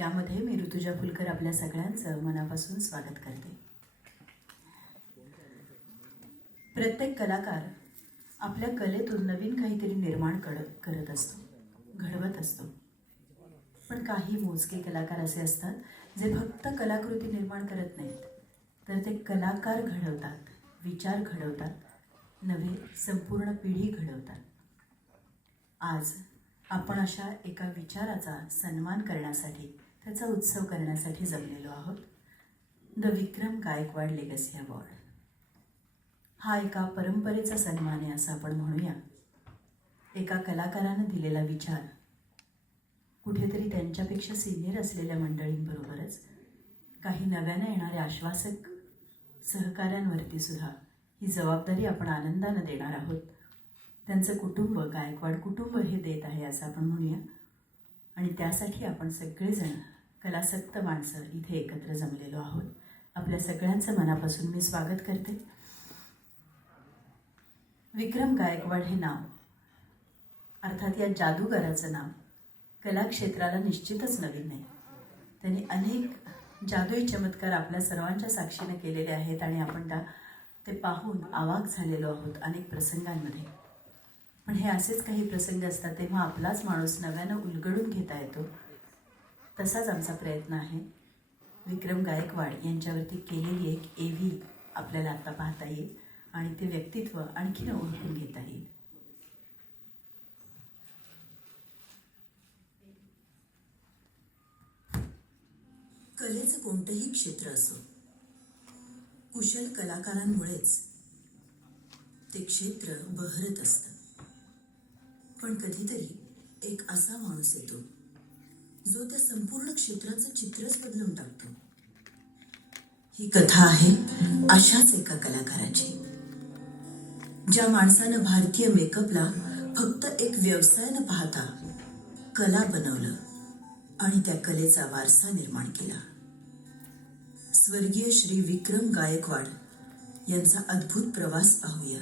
यामध्ये मी ऋतुजा फुलकर आपल्या सगळ्यांचं मनापासून स्वागत करते. प्रत्येक कलाकार आपल्या कलेतून नवीन काहीतरी निर्माण करत असतो, घडवत असतो. पण काही मोजके कलाकार असे असतात जे फक्त कलाकृती निर्माण करत नाहीत, तर ते कलाकार घडवतात, विचार घडवतात, नवे संपूर्ण पिढी घडवतात. आज आपण अशा एका विचाराचा सन्मान करण्यासाठी, त्याचा उत्सव करण्यासाठी जमलेलो आहोत. The Vikram Gaikwad legacy award हा एका परंपरेचा सन्मान आहे असं आपण म्हणूया. एका कलाकारानं दिलेला विचार कुठेतरी त्यांच्यापेक्षा सिनियर असलेल्या मंडळींबरोबरच काही नव्यानं येणाऱ्या आश्वासक सहकाऱ्यांवरती सुद्धा ही जबाबदारी आपण आनंदानं देणार आहोत. त्यांचं कुटुंब, गायकवाड कुटुंब हे देत आहे असं आपण म्हणूया. आणि त्यासाठी आपण सगळेजण कलासक्त माणसं इथे एकत्र जमलेलो आहोत. आपल्या सगळ्यांचं मनापासून मी स्वागत करते. विक्रम गायकवाड हे नाव, अर्थात या जादूगाराचं नाव कलाक्षेत्राला निश्चितच नवीन नाही. त्यांनी अनेक जादुई चमत्कार आपल्या सर्वांच्या साक्षीने केलेले आहेत आणि आपण ते पाहून अवाक झालेलो आहोत अनेक प्रसंगांमध्ये. पण हे असेच काही प्रसंग असतात तेव्हा आपलाच माणूस नव्यानं उलगडून घेता येतो. तसाच आमचा प्रयत्न आहे. विक्रम गायकवाड यांच्यावरती केलेली एक एव्ही आपल्याला आता पाहता येईल आणि ते व्यक्तित्व आणखीन ओळखून घेता येईल. कलेचं कोणतंही क्षेत्र असो, कुशल कलाकारांमुळेच ते क्षेत्र बहरत असतं. पण कधीतरी एक असा माणूस येतो जो त्या संपूर्ण क्षेत्राचं चित्रच बदलून टाकतो. ही कथा आहे अशाच एका कलाकाराची, ज्या माणसानं भारतीय मेकअपला फक्त एक व्यवसाय न पाहता कला बनवलं आणि त्या कलेचा वारसा निर्माण केला. स्वर्गीय श्री विक्रम गायकवाड यांचा अद्भुत प्रवास पाहूया.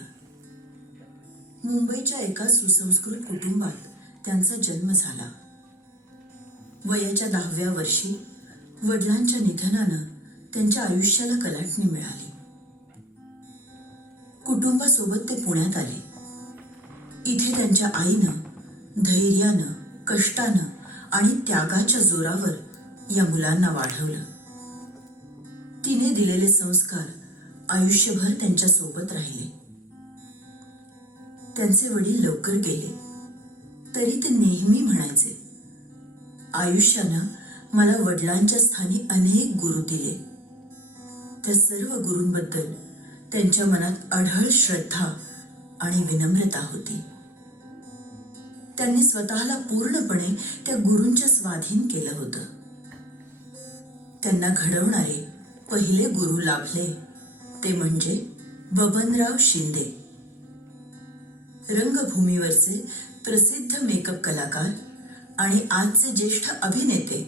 मुंबईच्या एका सुसंस्कृत कुटुंबात त्यांचा जन्म झाला. वयाच्या 10व्या वर्षी वडिलांच्या निधनानं त्यांच्या आयुष्याला कलाटणी मिळाली. कुटुंबासोबत ते पुण्यात आले. इथे त्यांच्या आईनं धैर्यानं, कष्टानं आणि त्यागाच्या जोरावर या मुलांना वाढवलं. तिने दिलेले संस्कार आयुष्यभर त्यांच्या सोबत राहिले. त्यांचे वडील लवकर गेले तरी ते नेहमी म्हणायचे, आयुष्यानं मला वडिलांच्या स्थानी अनेक गुरु दिले. त्या सर्व गुरूंबद्दल त्यांच्या मनात अढळ श्रद्धा आणि विनम्रता होती. त्यांनी स्वतःला पूर्णपणे त्या गुरूंच्या स्वाधीन केलं होतं. त्यांना घडवणारे पहिले गुरु लाभले ते म्हणजे बबनराव शिंदे, रंगभूमीवरचे प्रसिद्ध मेकअप कलाकार आणि आजचे ज्येष्ठ अभिनेते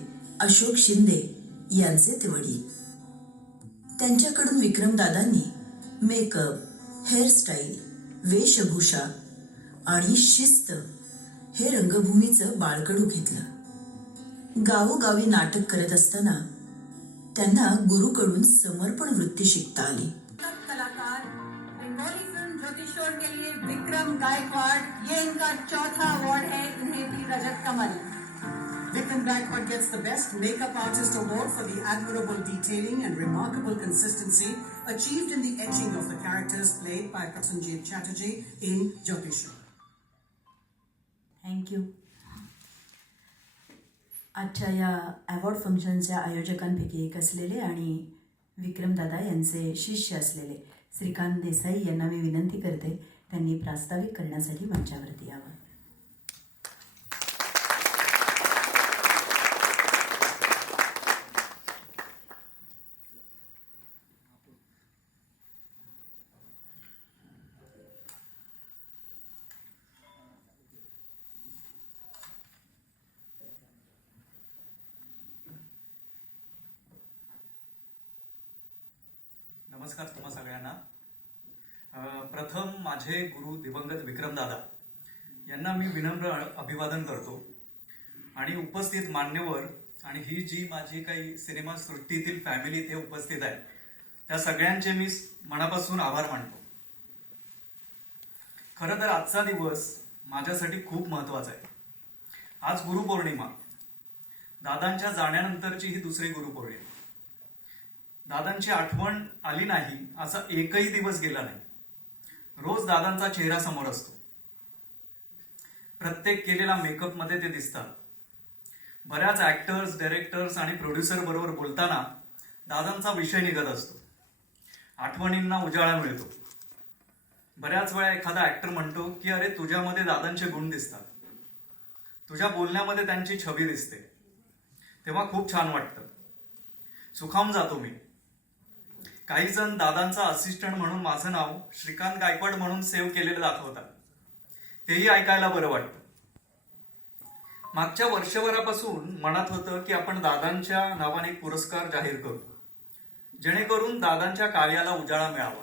अशोक शिंदे यांचे ते वडील. त्यांच्याकडून विक्रमदादांनी मेकअप, हेअरस्टाईल, वेशभूषा आणि शिस्त हे रंगभूमीचं बाळकडू घेतलं. गावोगावी नाटक करत असताना त्यांना गुरुकडून समर्पण वृत्ती शिकता आली. कलाकार बंगाली फिल्म ज्योतिषोर के लिए विक्रम गायकवाड, ये इनका चौथा अवार्ड है. इन्हें दी रजत Kamal. Vikram Gaikwad gets the Best Makeup Artist Award for the admirable detailing and remarkable consistency achieved in the etching of the characters played by Prasenjit Chatterjee in Jyotishur. Thank you. आजच्या या award फंक्शनच्या आयोजकांपैकी एक असलेले आणि विक्रमदादा यांचे शिष्य असलेले श्रीकांत देसाई यांना मी विनंती करते, त्यांनी प्रास्ताविक करण्यासाठी मंचावरती यावं. नमस्कार तुम्हा सगळ्यांना. प्रथम माझे गुरु दिवंगत विक्रमदादा यांना मी विनम्र अभिवादन करतो आणि उपस्थित मान्यवर आणि ही जी माझी काही सिनेमा सृष्टीतील फॅमिली इथे उपस्थित आहे त्या सगळ्यांचे मी मनापासून आभार मानतो. खरं तर आजचा दिवस माझ्यासाठी खूप महत्वाचा आहे. आज गुरुपौर्णिमा, दादांच्या जाण्यानंतरची ही दुसरी गुरुपौर्णिमा. दादांची आठवण आली नाही असा एकही दिवस गेला नाही. रोज दादांचा चेहरा समोर असतो. प्रत्येक केलेला मेकअप मध्ये ते दिसतात. बऱ्याच ऍक्टर्स, डायरेक्टर्स आणि प्रोड्युसर बरोबर बोलताना दादांचा विषय निघत असतो. आठवणींना उजाळा मिळतो. बऱ्याच वेळा एखादा ऍक्टर म्हणतो की अरे तुझ्यामध्ये दादांचे गुण दिसतात, तुझ्या बोलण्यामध्ये त्यांची छबी दिसते. तेव्हा खूप छान वाटतं, सुखावून जातो मी. काही जण दादांचा असिस्टंट म्हणून माझं नाव श्रीकांत गायकवाड म्हणून सेव्ह केलेलं दाखवतात. तेही ऐकायला बरं वाटतं. मागच्या वर्षभरापासून मनात होतं की आपण दादांच्या नावाने एक पुरस्कार जाहीर करू, जेणेकरून दादांच्या कार्याला उजाळा मिळावा.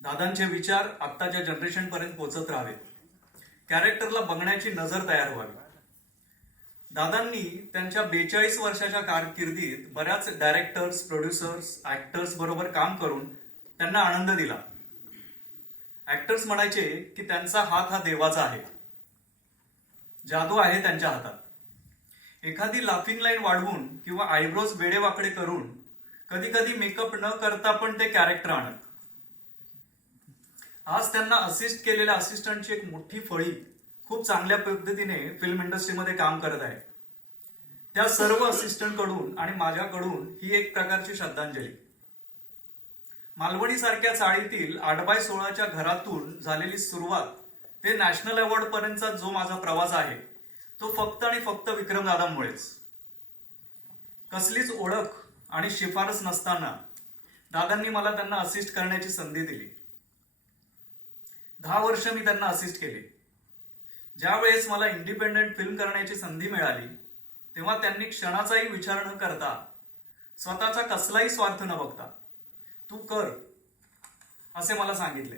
दादांचे विचार आत्ताच्या जनरेशन पर्यंत पोहोचत राहावेत. कॅरेक्टरला बघण्याची नजर तयार व्हावी. दादांनी त्यांच्या 42 वर्षाच्या कारकिर्दीत बऱ्याच डायरेक्टर्स, प्रोड्युसर्स, ऍक्टर्स बरोबर काम करून त्यांना आनंद दिला. ऍक्टर्स म्हणायचे की त्यांचा हात हा देवाचा आहे, जादू आहे त्यांच्या हातात. एखादी लाफिंग लाईन वाढवून किंवा आयब्रोज वेडेवाकडे करून, कधी कधी मेकअप न करता पण ते कॅरेक्टर आणत. आज त्यांना असिस्ट केलेल्या असिस्टंटची एक मोठी फळी खूप चांगल्या पद्धतीने फिल्म इंडस्ट्रीमध्ये काम करत आहे. त्या सर्व असिस्टंट कडून आणि माझ्याकडून ही एक प्रकारची श्रद्धांजली. मालवणी सारख्या चाळीतील 8x16च्या घरातून झालेली सुरुवात ते नॅशनल अवॉर्ड पर्यंतचा जो माझा प्रवास आहे तो फक्त आणि फक्त विक्रमदादांमुळेच. कसलीच ओळख आणि शिफारस नसताना दादांनी मला त्यांना असिस्ट करण्याची संधी दिली. 10 वर्ष मी त्यांना असिस्ट केले. ज्या वेळेस मला इंडिपेंडेंट फिल्म करण्याची संधी मिळाली तेव्हा त्यांनी क्षणाचाही विचार न करता, स्वतःचा कसलाही स्वार्थ न बघता तू कर असे मला सांगितले.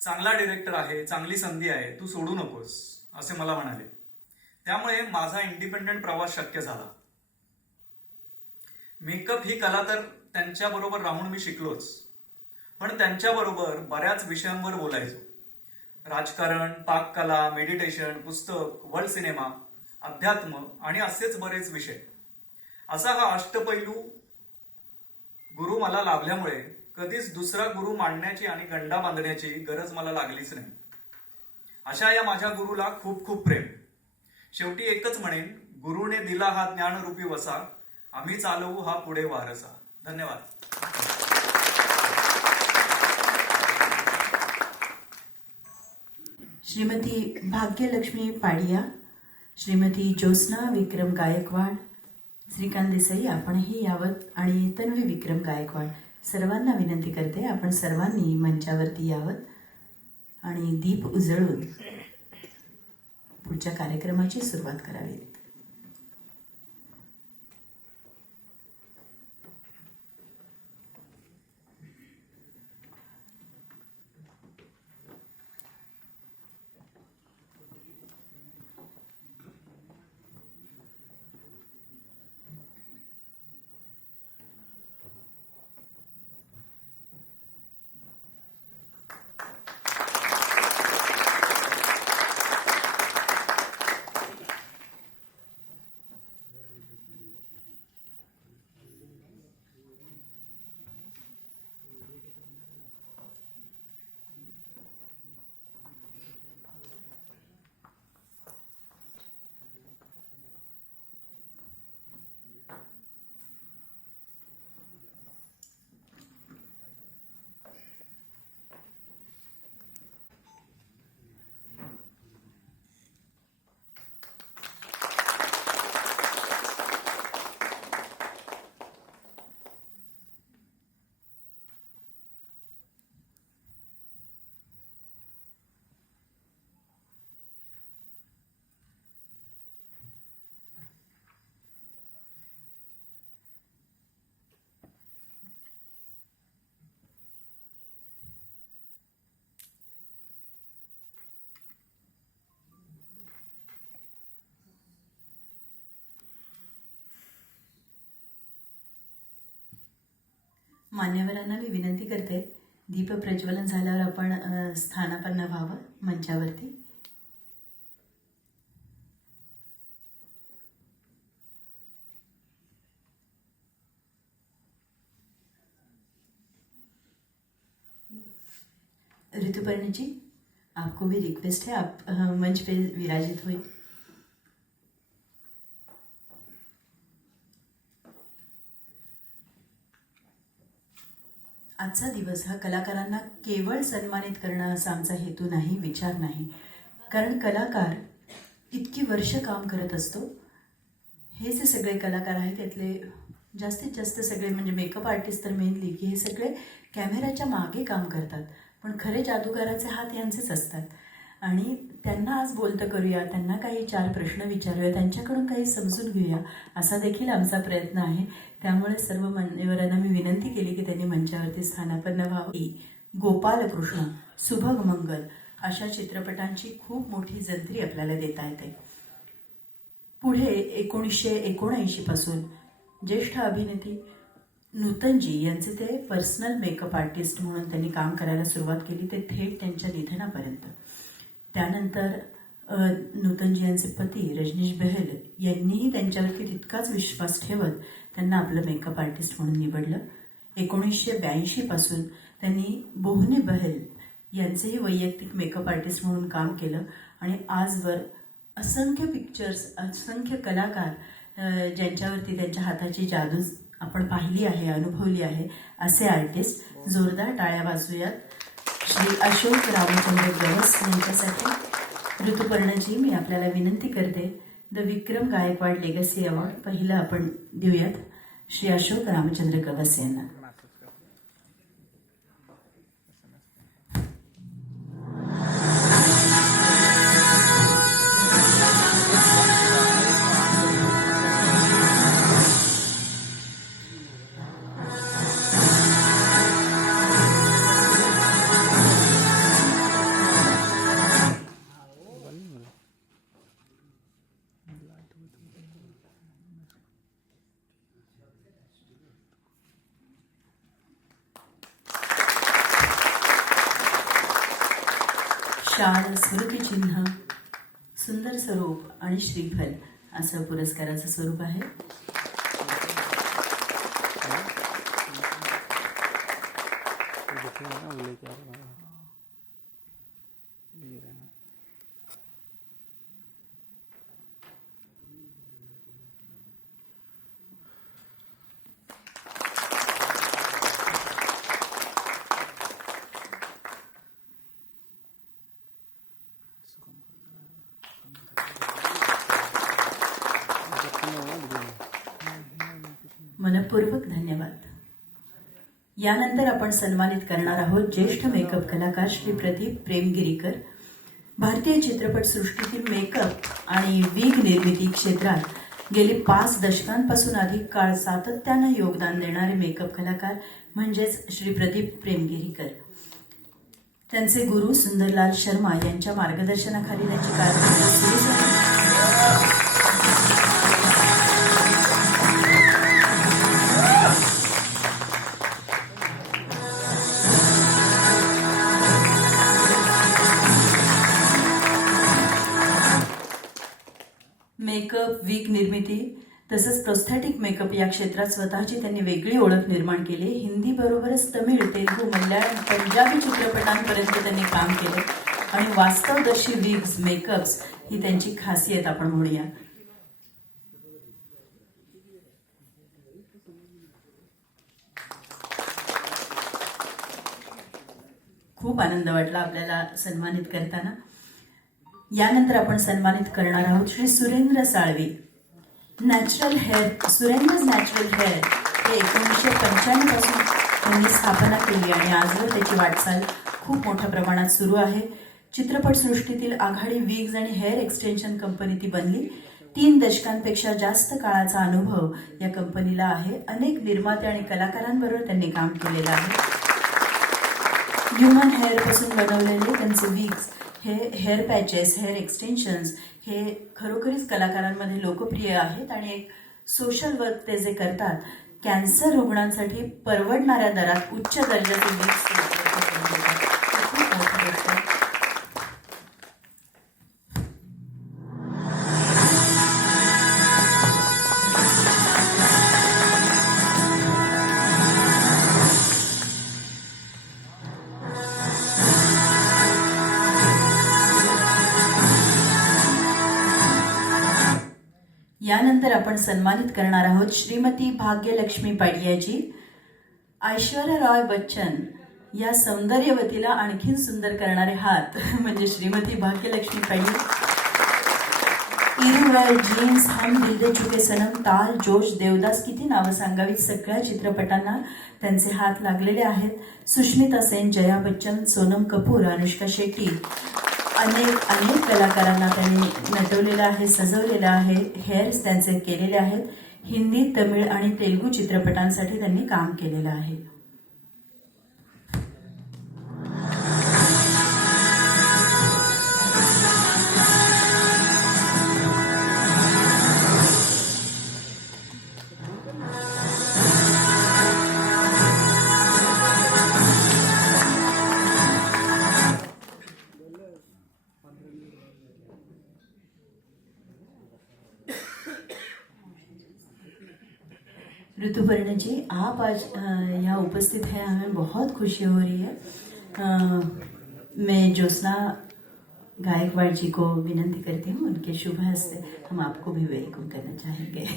चांगला डिरेक्टर आहे, चांगली संधी आहे, तू सोडू नकोस असे मला म्हणाले. त्यामुळे माझा इंडिपेंडेंट प्रवास शक्य झाला. मेकअप ही कला तर त्यांच्याबरोबर राहून मी शिकलोच, पण त्यांच्याबरोबर बऱ्याच विषयांवर बोलायचो. राजकारण, पाककला, मेडिटेशन, पुस्तक, वर्ल्ड सिनेमा, अध्यात्म आणि असेच बरेच विषय. असा हा अष्टपैलू गुरु मला लाभल्यामुळे कधीच दुसरा गुरु मांडण्याची आणि गंडा बांधण्याची गरज मला लागलीच नाही. अशा या माझ्या गुरुला खूप खूप प्रेम. शेवटी एकच म्हणेन, गुरुने दिला हा ज्ञानरूपी वसा, आम्ही चालवू हा पुढे वारसा. धन्यवाद. श्रीमती भाग्यलक्ष्मी पाडिया, श्रीमती ज्योत्स्ना विक्रम गायकवाड, श्रीकांत देसाई आपणही यावत, आणि तन्वी विक्रम गायकवाड, सर्वांना विनंती करते आपण सर्वांनी मंचावरती यावत आणि दीप उजळून पुढच्या कार्यक्रमाची सुरुवात करावी. मान्यवरांना मी विनंती करते, दीप प्रज्वलन झाल्यावर आपण स्थानापन्न व्हावं मंचावरती. ऋतुपर्ण जी, आपको भी रिक्वेस्ट है, आप मंच पे विराजित हुई. आजचा दिवस हा कलाकारांना केवळ सन्मानित करणं असा आमचा हेतू नाही, विचार नाही. कारण कलाकार इतकी वर्ष काम करत असतो. हे जे सगळे कलाकार आहेत त्यातले जास्तीत जास्त सगळे म्हणजे मेकअप आर्टिस्ट तर मेनली की हे सगळे कॅमेऱ्याच्या मागे काम करतात. पण खरे जादूगाराचे हात यांचेच असतात. आणि त्यांना आज बोलतं करूया, त्यांना काही 4 प्रश्न विचारूया, त्यांच्याकडून काही समजून घेऊया असा देखील आमचा प्रयत्न आहे. त्यामुळे सर्व मान्यवरांना मी विनंती केली की त्यांनी मंचावरती स्थानापन्न व्हावी. गोपालकृष्ण, सुभग मंगल अशा चित्रपटांची खूप मोठी जंत्री आपल्याला देता येते. पुढे 1979 पासून ज्येष्ठ अभिनेत्री नूतनजी यांचे ते पर्सनल मेकअप आर्टिस्ट म्हणून त्यांनी काम करायला सुरुवात केली, ते थेट त्यांच्या निधनापर्यंत. त्यानंतर नूतनजी यांचे पती रजनीश बहल यांनीही त्यांच्यावरती तितकाच विश्वास ठेवत त्यांना आपलं मेकअप आर्टिस्ट म्हणून निवडलं. 1982 पासून त्यांनी बोहनी बहल यांचेही वैयक्तिक मेकअप आर्टिस्ट म्हणून काम केलं. आणि आजवर असंख्य पिक्चर्स, असंख्य कलाकार ज्यांच्यावरती त्यांच्या हाताची जादू आपण पाहिली आहे, अनुभवली आहे, असे आर्टिस्ट. जोरदार टाळ्या वाजवूयात श्री अशोक रामचंद्र गवस यांच्यासाठी. ऋतुपर्णजी, मी आपल्याला विनंती करते, the Vikram Gaikwad legacy award पहिलं आपण देऊयात श्री अशोक रामचंद्र गवस यांना. शाल, स्मृतिचिन्ह, सुंदर स्वरूप आणि श्रीफल असं पुरस्काराचं स्वरूप आहे. मनपूर्वक धन्यवाद. यानंतर आपण सन्मानित करणार आहोत ज्येष्ठ मेकअप कलाकार श्री प्रदीप प्रेमगिरीकर. भारतीय चित्रपटसृष्टीतील मेकअप आणि विग निर्मिती क्षेत्रात गेली 5 दशकांपासून अधिक काळ सातत्यानं योगदान देणारे मेकअप कलाकार म्हणजेच श्री प्रदीप प्रेमगिरीकर. त्यांचे गुरु सुंदरलाल शर्मा यांच्या मार्गदर्शनाखाली त्यांची कारकीर्द सुरू झाली. मेकअप, विग निर्मिती तसंच प्रोस्थेटिक मेकअप या क्षेत्रात स्वतःची त्यांनी वेगळी ओळख निर्माण केली. हिंदी बरोबरच तमिळ, तेलुगू, मल्याळम, पंजाबी चित्रपटांपर्यंत त्यांनी काम केलं आणि वास्तवदर्शी विग्स, मेकअप्स ही त्यांची खासियत आपण म्हणूया. खूप आनंद वाटला आपल्याला सन्मानित करताना. यानंतर आपण सन्मानित करणार आहोत Shri Surendra Salvi. Natural hair, Surendra natural hair हे 1995 पासून त्यांनी स्थापना केली आणि आजवर त्याची वाटचाल खूप मोठ्या प्रमाणात सुरू आहे. चित्रपटसृष्टीतील आघाडी विग्स आणि हेअर एक्सटेन्शन कंपनी ती बनली. 3 दशकांपेक्षा जास्त काळाचा अनुभव या कंपनीला आहे. अनेक निर्माते आणि कलाकारांबरोबर त्यांनी काम केलेलं आहे. ह्युमन हेअर पासून बनवलेले त्यांचे विग्स, हे हेअर पॅचेस, हेअर एक्सटेन्शन्स हे खरोखरीच कलाकारांमध्ये लोकप्रिय आहेत आणि एक सोशल वर्क ते जे करतात कॅन्सर रुग्णांसाठी परवडणाऱ्या दरात उच्च दर्जाचे वीज उपलब्ध करून देतात. ही खूप मोठी गोष्ट आहे. यानंतर आपण सन्मानित करणार आहोत श्रीमती भाग्यलक्ष्मी पाडियाजी. ऐश्वर्या रॉय बच्चन या सौंदर्यवतीला आणखीन सुंदर करणारे हात म्हणजे श्रीमती भाग्यलक्ष्मी पाडिया. इरूवेल, जीन्स, हम दिल दे चुके सनम, ताल, जोश, देवदास, किती नावं सांगावीत. सगळ्या चित्रपटांना त्यांचे हात लागलेले आहेत. सुष्मिता सेन, जया बच्चन, सोनम कपूर, अनुष्का शेट्टी अनेक अनेक कलाकारांना त्यांनी नटवलेलं आहे, सजवलेलं आहे. हेअर्स त्यांचे केलेले आहेत. हिंदी, तमिळ आणि तेलुगू चित्रपटांसाठी त्यांनी काम केलेलं आहे. ऋतुपर्ण जी, आप आज यहाँ उपस्थित हैं, हमें बहुत खुशी हो रही है. मैं ज्योत्सना गायकवाड़ जी को विनंती करती हूँ, उनके शुभ हस्ते हम आपको भी वेलकम करना चाहेंगे.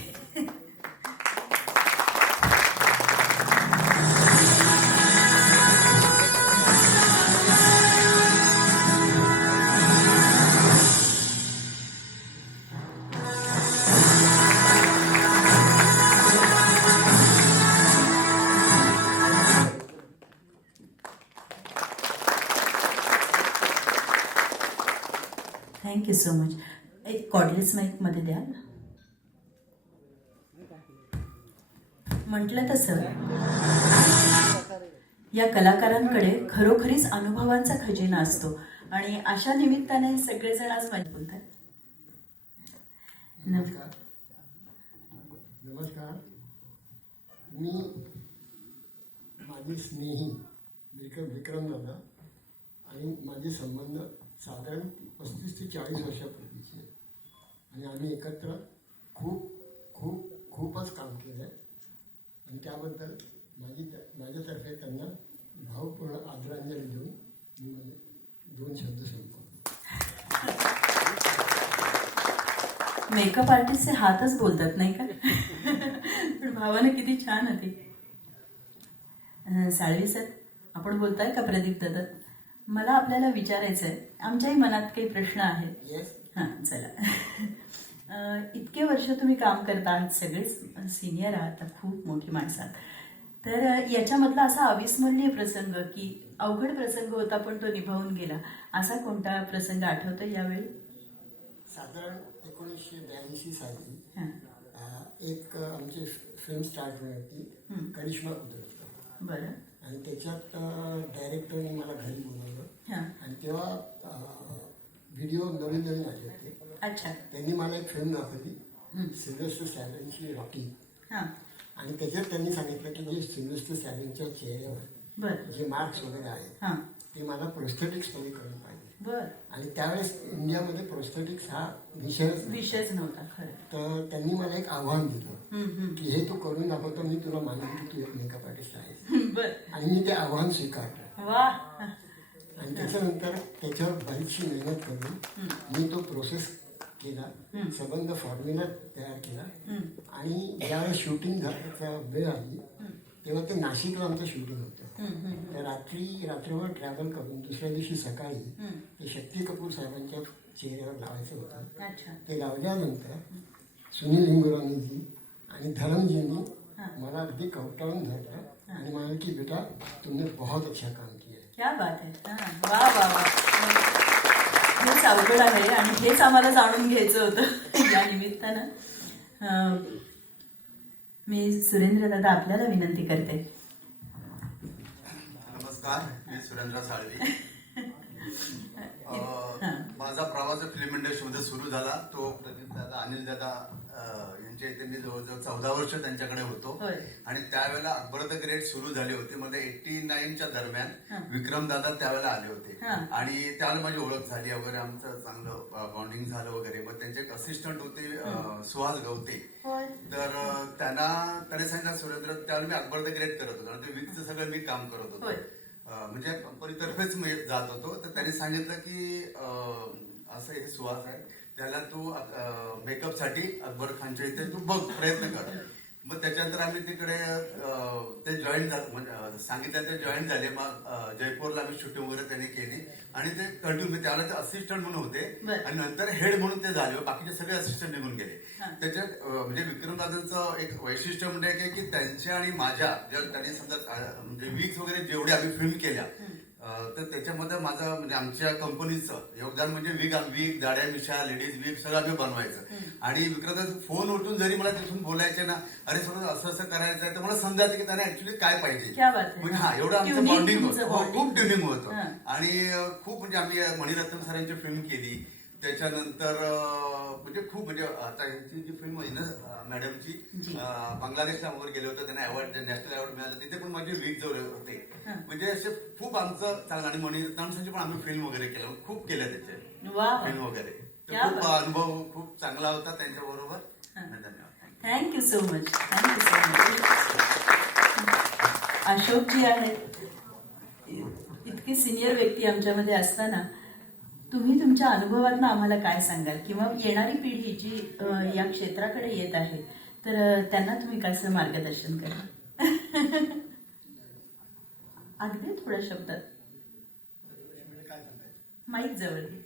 Thank you so much. एक कॉर्डलेस माईकमध्ये द्याल. म्हटलं तसं या कलाकारांकडे खरोखरीच अनुभवांचा खजिना असतो आणि अशा निमित्ताने सगळेजण आज माझ्या बोलतात. नमस्कार. मी माझी स्नेही विक्रम दादा आणि माझे संबंध साधारण 35 ते 40 वर्षापूर्वीचे आणि आम्ही एकत्र खूपच काम केलं आहे आणि त्याबद्दल माझ्यातर्फे त्यांना भावपूर्ण आदरांजली देऊन मी माझे 2 शब्द संपवतो. मेकअप आर्टिस्टचे हातच बोलतात नाही का? पण भावानं किती छान होती. साळवी सर, आपण बोलताय का? प्रदीप दादा, मला आपल्याला विचारायचं आहे, आमच्याही मनात काही प्रश्न आहेत. हां, चला. इतके वर्ष तुम्ही काम करता आहात, सगळेच सिनियर आहात, खूप मोठी माणसं आहात. तर याच्यामधला असा अविस्मरणीय प्रसंग की अवघड प्रसंग होता पण तो निभावून गेला, असा कोणता प्रसंग आठवतो यावेळी? साधारण 1982 साली एक आमची फिल्म स्टार्ट होणार होती, करिश्मा कुदरत. बरं. आणि त्याच्यात डायरेक्टरने मला घरी बोलवलं आणि तेव्हा व्हिडिओ नवीन आले होते. अच्छा. त्यांनी मला एक फिल्म दाखवली, सिल्व्हेस्टर स्टॅलोनची रॉकी. आणि त्याच्यात त्यांनी सांगितलं की जे सिल्व्हेस्टर स्टॅलोनच्या चेहऱ्यावर जे मार्क्स वगैरे आहेत ते मला प्रोस्थेटिक्समध्ये करून पाहिजे. आणि त्यावेळेस इंडियामध्ये प्रोस्थेटिक्स हा विषयच नव्हता खरं. तर त्यांनी मला एक आव्हान दिलं की हे तू करून दाखवतो, मी तुला मानते की तू एक मेकअप आर्टिस्ट आहेस. आणि मी ते आव्हान स्वीकारलं. आणि त्याच्यानंतर त्याच्यावर बरीचशी मेहनत करून मी तो प्रोसेस केला, संबंध फॉर्म्युला तयार केला. आणि ज्यावेळेस शूटिंग झाल्याचा वेळ आली तेव्हा ते नाशिकला आमचं शूटिंग होतं. तर रात्रभर ट्रॅव्हल करून दुसऱ्या दिवशी सकाळी ते शक्ती कपूर साहेबांच्या चेहऱ्यावर लावायचं होतं. ते लावल्यानंतर सुनील इंगोरानीजी आणि धरमजींनी मला अगदी कवटाळून धरलं आणि म्हणाले की बेटा तुमने बहुत अच्छा काम किया. क्या बात आहे. वा वा वा. हेच अवघड आहे आणि हेच आम्हाला जाणून घ्यायचं होतं या निमित्तानं. मी सुरेंद्र दादा आपल्याला विनंती करते. नमस्कार, मी सुरेंद्र साळवी. माझा प्रवास फिल्म इंडस्ट्रीमध्ये सुरू झाला तो प्रदीप दादा अनिल दादा यांच्या इथे मी जवळजवळ 14 वर्ष त्यांच्याकडे होतो होय. आणि त्यावेळेला अकबर द ग्रेट सुरू झाले होते मध्ये 89च्या दरम्यान विक्रम दादा त्यावेळेला आले होते आणि त्यावेळेला माझी ओळख झाली वगैरे आमचं चांगलं बॉन्डिंग झालं वगैरे मग त्यांचे एक असिस्टंट होते सुहास गवते तर त्याने सांगितलं सुरेंद्र त्यावेळेला मी अकबर द ग्रेट करत होतो आणि ते विकचं सगळं मी काम करत होतो म्हणजे कंपनीतर्फेच मी जात होतो तर त्यांनी सांगितलं की असं हे सुहास आहे त्याला तू मेकअप साठी अकबर खानच्या इथे तू बघ प्रयत्न कर मग त्याच्यानंतर आम्ही तिकडे ते जॉईन सांगितलं ते जॉईन झाले मग जयपूरला आम्ही शूटिंग वगैरे त्यांनी केली आणि ते कंटिन्यू त्यावेळेला ते असिस्टंट म्हणून होते आणि नंतर हेड म्हणून ते झाले बाकीचे सगळे असिस्टंट निघून गेले त्याच्यात म्हणजे विक्रमदादांचं एक वैशिष्ट्य म्हणजे की त्यांच्या आणि माझ्या ज्या त्यांनी समजा म्हणजे वीक्स वगैरे जेवढे आम्ही फिल्म केल्या तर त्याच्यामध्ये माझं म्हणजे आमच्या कंपनीचं योगदान म्हणजे वीक दाड्या मिशा लेडीज वीक सगळं आम्ही बनवायचं आणि विक्रमदादा फोन उठून जरी मला तिथून बोलायचे ना अरे थोडं असं करायचं आहे तर मला समजायचं की त्यांना ऍक्च्युली काय पाहिजे म्हणजे हा एवढं आमचं बॉन्डिंग होतं खूप ट्युनिंग होतं आणि खूप म्हणजे आम्ही मणिरत्नम सरांची फिल्म केली त्याच्यानंतर म्हणजे खूप म्हणजे आता यांची जी फिल्म आहे ना मॅडमची बांगलादेशला वगैरे गेले होते त्यांना अवॉर्ड नॅशनल अवॉर्ड मिळालं तिथे पण माझे वीक जवळ होते म्हणजे असे खूप आमचं चांगलं आणि मणिरत्नमसाठी पण आम्ही फिल्म वगैरे केलं खूप केल्या त्याचे फिल्म वगैरे खूप अनुभव खूप चांगला होता त्यांच्या बरोबर धन्यवाद थँक्यू सो मच अशोकजी आहेत इतकी सिनियर व्यक्ती आमच्यामध्ये असताना तुम्ही तुमच्या अनुभवातनं आम्हाला काय सांगाल किंवा येणारी पिढी जी या क्षेत्राकडे येत आहे तर त्यांना तुम्ही कसं मार्गदर्शन कराल अगदी थोड्या शब्दात माहीत जवळ घे.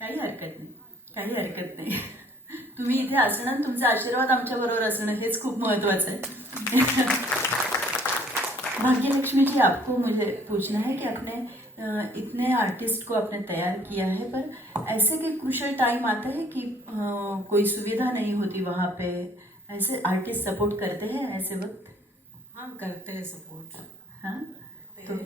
काही हरकत नाही तुम्ही इथे असणं आणि तुमचा आशीर्वाद आमच्या बरोबर असणं हेच खूप महत्वाचं आहे. भाग्यलक्ष्मी जी आपको मुझे पूछना है कि आपने इतने आर्टिस्ट को आपने तैयार किया है पर ऐसे कि क्रूशल टाइम आता है कि कोई सुविधा नहीं होती वहाँ पे ऐसे आर्टिस्ट सपोर्ट करते हैं ऐसे वक्त हाँ करते हैं सपोर्ट हाँ तो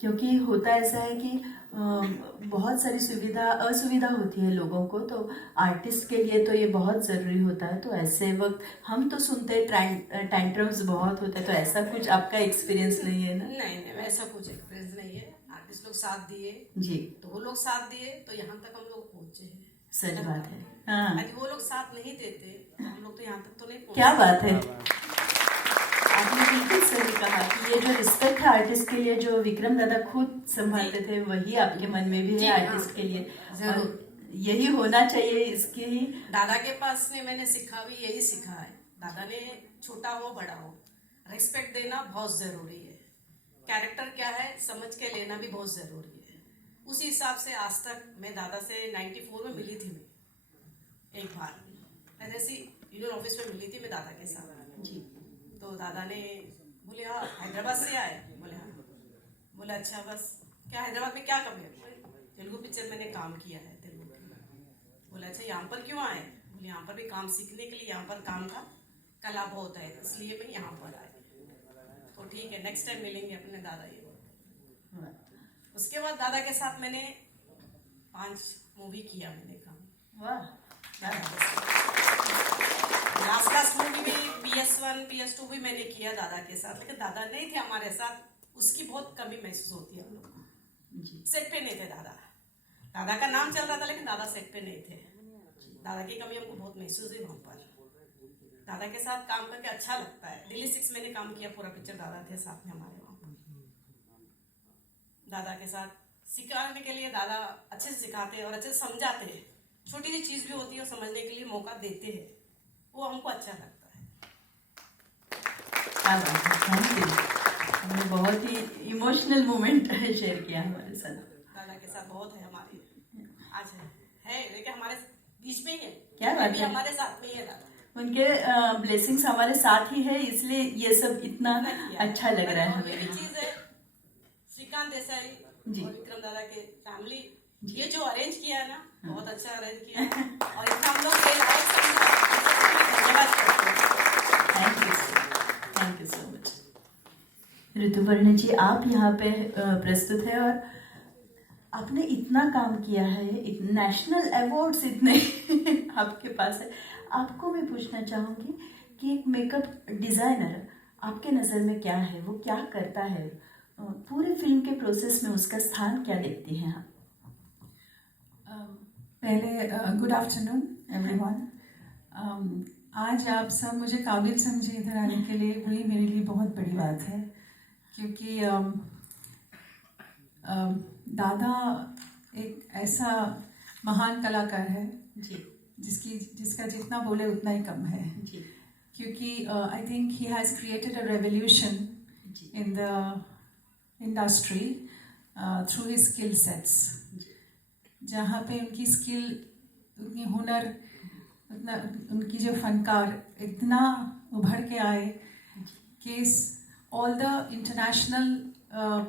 क्योंकि होता ऐसा है कि बहुत सारी असुविधा होती है लोगों को तो आर्टिस्ट के लिए तो ये बहुत ज़रूरी होता है तो ऐसे वक्त हम तो सुनते हैं टैंट्रम्स बहुत होते हैं तो ऐसा कुछ आपका एक्सपीरियंस नहीं है ना नहीं वैसा कुछ एक्सपीरियंस नहीं है आर्टिस्ट लोग साथ दिए जी तो वो लोग साथ दिए तो यहाँ तक हम लोग पहुँचे हैं सच बात है हाँ यदि वो लोग साथ नहीं देते तो हम लोग तो यहाँ तक तो नहीं पहुँचे क्या बात है आपने बिल्कुल सही कहा कि ये जो रिस्पेक्ट है आर्टिस्ट के लिए जो विक्रम दादा खुद संभालते थे वही आपके मन में भी है आर्टिस्ट के लिए जरूर यही होना चाहिए इसके ही दादा के पास ने मैंने सीखा भी यही सीखा है दादा ने छोटा हो बड़ा हो रिस्पेक्ट देना बहुत जरूरी है कैरेक्टर क्या है समझ के लेना भी बहुत जरूरी है उसी हिसाब से आज तक मैं दादा से 94 में मिली थी मैं एक बार ऐसी यूनियन ऑफिस में मिली थी मैं दादा के साथ जी तो दादा ने बोले हाँ हैदराबाद से आए बोले हाँ बोले अच्छा बस क्या हैदराबाद में क्या कमी है तेलुगु पिक्चर मैंने काम किया है तेलुगु की बोले अच्छा यहाँ पर क्यों आए बोले यहाँ पर भी काम सीखने के लिए यहाँ पर काम का कला बहुत है इसलिए मैं यहाँ पर आई तो ठीक है नेक्स्ट टाइम मिलेंगे अपने दादा ये उसके बाद दादा के साथ मैंने 5 मूवी किया मैंने काम लास्ट मूवी में PS1 PS2 भी मैंने किया दादा के साथ लेकिन दादा नहीं थे हमारे साथ उसकी बहुत कमी महसूस होती है हम लोग को सेट पे नहीं थे दादा का नाम चल रहा था लेकिन दादा सेट पे नहीं थे दादा की कमी हमको बहुत महसूस हुई वहां पर दादा के साथ काम करके अच्छा लगता है दिल्ली 6 मैंने काम किया पूरा पिक्चर दादा थे साथ में हमारे वहां दादा के साथ सिखाने के लिए दादा अच्छे से सिखाते हैं और अच्छे से समझाते हैं छोटी सी चीज भी होती है समझने के लिए मौका देते हैं वो हमको अच्छा लगता है थैंक यू हमने बहुत ही इमोशनल मोमेंट शेयर किया हमारे साथ दादा के साथ बहुत है हमारे आज है लेकिन हमारे बीच में ही है क्या बात है हमारे साथ में ही है दादा उनके ब्लेसिंग्स हमारे साथ ही है इसलिए ये सब इतना अच्छा लग रहा है ये भी हमें चीज है श्रीकांत देसाई जी। और विक्रम दादा के फैमिली ये जो अरेंज किया है ना बहुत अच्छा अरेंज किया है और इसमें हम लोग के लायक समझा, धन्यवाद करते हैं। Thank you so much. Rituparni ji, आप यहाँ पे प्रस्तुत है और आपने इतना काम किया है, नेशनल अवार्ड्स इतने आपके पास है। आपको मैं पूछना चाहूँगी कि एक मेकअप डिज़ाइनर आपके नज़र में क्या है, वो क्या करता है, पूरे फिल्म के प्रोसेस में उसका स्थान क्या देखती हैं आप? पहले गुड आफ्टरनून एवरीवन। आज आप सब मुझे काबिल समझे इधर आने के लिए, वही मेरे लिए बहुत बड़ी बात है, क्योंकि दादा एक ऐसा महान कलाकार है जी जिसका जितना बोले उतना ही कम है, जी क्योंकि I think he has created a revolution in the industry through his skill sets, जहाँ पे उनकी स्किल, उनकी हुनर, उतना उनकी जो फनकार इतना उभर के आए कि all the international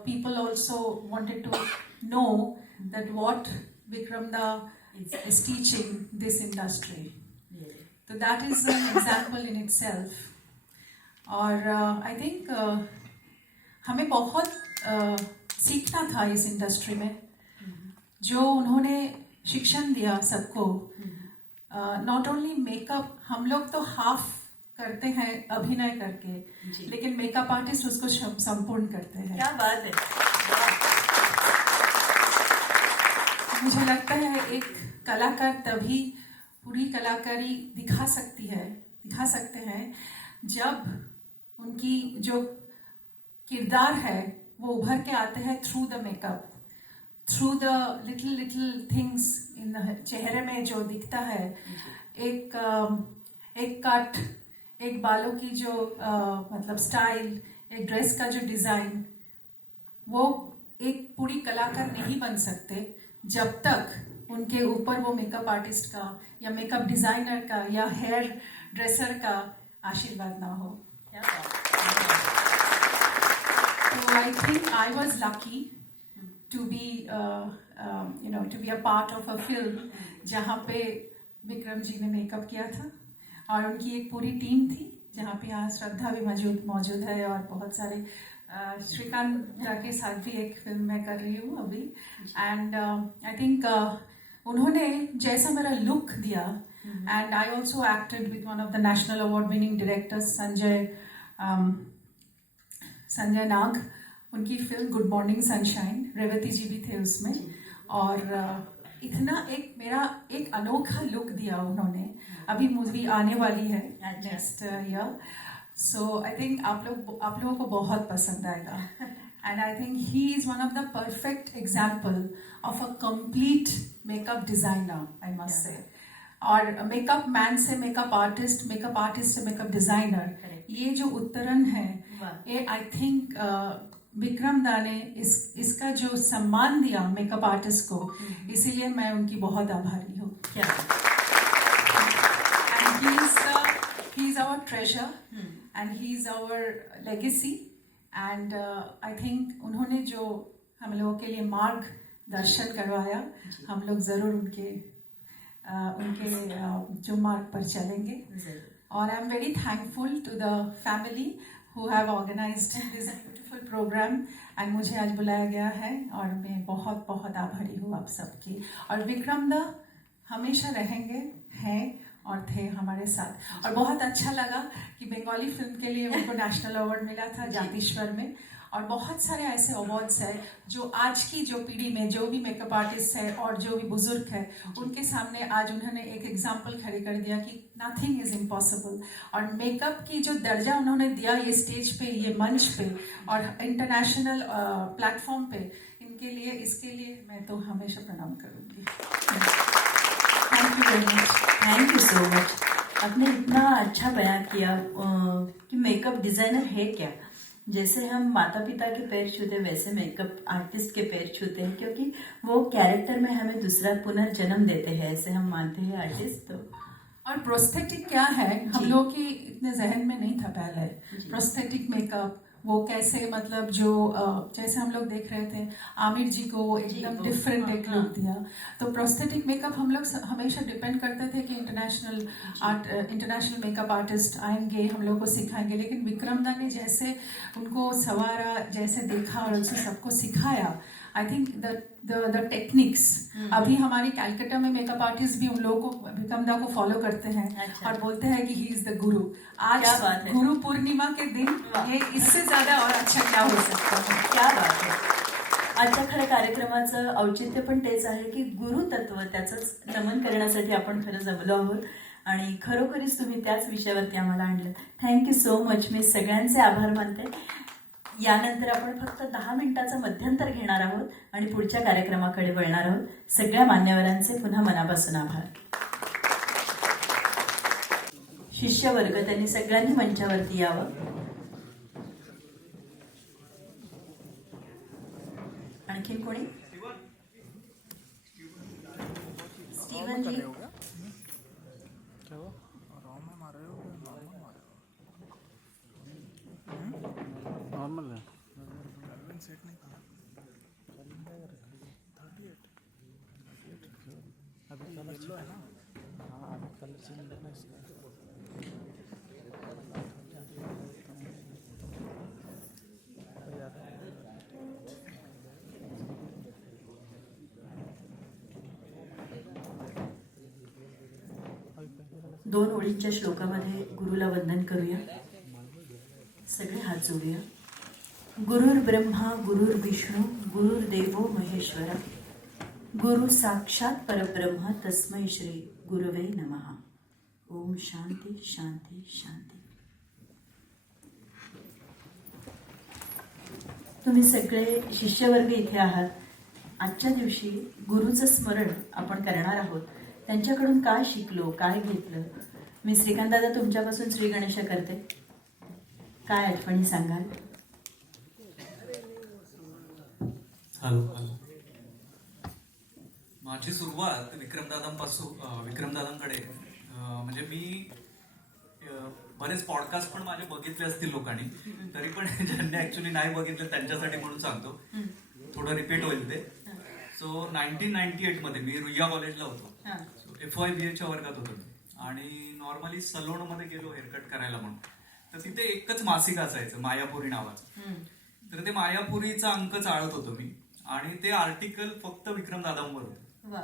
people also wanted to know that what Vikram Da is teaching this industry. So that is an example in itself. और I think हमें बहुत सीखना था इस इंडस्ट्री में, जो उन्होंने शिक्षण दिया सबको। नॉट ओनली मेकअप, हम लोग तो हाफ करते हैं अभिनय करके, लेकिन मेकअप आर्टिस्ट उसको संपूर्ण करते हैं। क्या बात है। मुझे लगता है एक कलाकार तभी पूरी कलाकारी दिखा सकते हैं जब उनकी जो किरदार है वो उभर के आते हैं through the makeup, through the little things in चेहरे में जो दिखता है। एक कट, एक बालों की जो मतलब स्टाइल, एक ड्रेस का जो डिज़ाइन, वो एक पूरी कलाकार नहीं बन सकते जब तक उनके ऊपर वो मेकअप आर्टिस्ट का या मेकअप डिज़ाइनर का या हेयर ड्रेसर का आशीर्वाद ना हो। तो I think I was lucky to be to be a part of a film जहाँ पे विक्रम जी ने मेकअप किया था, और उनकी एक पूरी टीम थी, जहाँ पे यहाँ श्रद्धा भी मौजूद है और बहुत सारे श्रीकांत के साथ भी एक फिल्म मैं कर रही हूँ अभी। एंड आई थिंक उन्होंने जैसा मेरा लुक दिया, and I also acted with one of the national award winning directors Sanjay Nag. उनकी film Good Morning Sunshine, Revathi ji भी थे उसमें, और इतना मेरा एक अनोखा लुक दिया उन्होंने। अभी मूवी आने वाली है next year, so I think आप लोगों को बहुत पसंद आएगा। End I think he is one of the perfect example of a complete makeup designer, I must say. और मेकअप मैन से मेकअप आर्टिस्ट, मेकअप आर्टिस्ट से मेकअप डिजाइनर, ये जो उत्तरण है, ये आई थिंक विक्रम दा ने इसका जो सम्मान दिया मेकअप आर्टिस्ट को, इसीलिए मैं उनकी बहुत आभारी हूँ। And he is our treasure and he is our legacy. And I think उन्होंने जो हम लोगों के लिए मार्गदर्शन करवाया, हम लोग जरूर उनके जो मार्ग पर चलेंगे। और I am very thankful to the family who have organized this beautiful program, and मुझे आज बुलाया गया है, और मैं बहुत बहुत आभारी हूँ आप सबकी। और विक्रम दा हमेशा रहेंगे, हैं और थे हमारे साथ। और बहुत अच्छा लगा कि बंगाली फिल्म के लिए उनको नेशनल अवार्ड मिला था जातीश्वर में, और बहुत सारे ऐसे अवार्ड्स हैं जो आज की जो पीढ़ी में जो भी मेकअप आर्टिस्ट है और जो भी बुजुर्ग है, उनके सामने आज उन्होंने एक एग्जाम्पल खड़ी कर दिया कि नथिंग इज इम्पॉसिबल। और मेकअप की जो दर्जा उन्होंने दिया ये स्टेज पे, ये मंच पे और इंटरनेशनल प्लेटफॉर्म पे, इनके लिए, इसके लिए मैं तो हमेशा प्रणाम करूँगी। Thank you very much, thank you so much. आपने इतना अच्छा बयान किया कि मेकअप डिजाइनर है क्या। जैसे हम माता पिता के पैर छूते, वैसे मेकअप आर्टिस्ट के पैर छूते हैं, क्योंकि वो कैरेक्टर में हमें दूसरा पुनर्जन्म देते हैं, ऐसे हम मानते हैं आर्टिस्ट। तो और प्रोस्थेटिक क्या है, हम लोग की इतने जहन में नहीं था पहले। प्रोस्थेटिक मेकअप वो कैसे मतलब जो जैसे हम लोग देख रहे थे आमिर जी को वो एकदम डिफरेंट एक लुक दिया. तो प्रोस्थेटिक मेकअप हम लोग हमेशा डिपेंड करते थे कि इंटरनेशनल मेकअप आर्टिस्ट आएंगे, हम लोग को सिखाएंगे. लेकिन विक्रम दा ने जैसे उनको सवारा, जैसे देखा और उसे सबको सिखाया, आई थिंक द टेक्निक्स. अभी हमारी कैलकाटा में मेकअप आर्टिस्ट भी उन लोगों को, विक्रम दा को फॉलो करते हैं. अच्छा. और बोलते हैं कि ही इज द गुरु. आज क्या बात है. गुरु पूर्णिमा के दिन ये इससे ज्यादा और अच्छा क्या हो सकता है. क्या बात आहे. आजच्या खरं कार्यक्रमाचं औचित्य पण तेच आहे की गुरुतत्व त्याचंच नमन करण्यासाठी आपण खरं जमलो आहोत आणि खरोखरीच तुम्ही त्याच विषयावरती आम्हाला आणलं. Thank you so much. मी सगळ्यांचे आभार मानते. यानंतर आपण फक्त 10 मिनिटाचं मध्यंतर घेणार आहोत आणि पुढच्या कार्यक्रमाकडे वळणार आहोत. सगळ्या मान्यवरांचे पुन्हा मनापासून आभार. शिष्यवर्ग त्यांनी सगळ्यांनी मंचावरती यावं. आणखीन कोणी? स्टीवन जी. नॉर्मल है. अभी कलर येलो है ना. हाँ अभी कलर चेंज है इसका. दोन ओळींच्या श्लोकामध्ये गुरुला वंदन करूया. सगळे हात जोडूया. गुरुर् ब्रह्मा गुरुर्विष्णू गुरुर्देवो महेश्वरा गुरु साक्षात परब्रह्म तस्मै श्री गुरवे नमः. ओम शांती शांती शांती. तुम्ही सगळे शिष्यवर्ग इथे आहात. आजच्या दिवशी गुरुचं स्मरण आपण करणार आहोत. त्यांच्याकडून काय शिकलो, काय घेतलं. मी श्रीकांत दादा तुमच्यापासून श्री गणेश करते. काय आठवणी सांगाल? माझी सुरुवात विक्रमदादांकडे म्हणजे मी बरेच पॉडकास्ट पण माझे बघितले असतील लोकांनी, तरी पण ज्यांनी ऍक्च्युली नाही बघितले त्यांच्यासाठी म्हणून सांगतो, थोडं रिपीट होईल ते. सो 1998 मध्ये मी रुईया कॉलेजला होतो. FYBA च्या वर्गात होतो मी आणि नॉर्मली सलोन मध्ये गेलो हेअरकट करायला म्हणून. तर तिथे एकच मासिक असायचं मायापुरी नावाचं. तर ते मायापुरीचा अंक चाळत होतो मी आणि ते आर्टिकल फक्त विक्रमदादांवर होतं.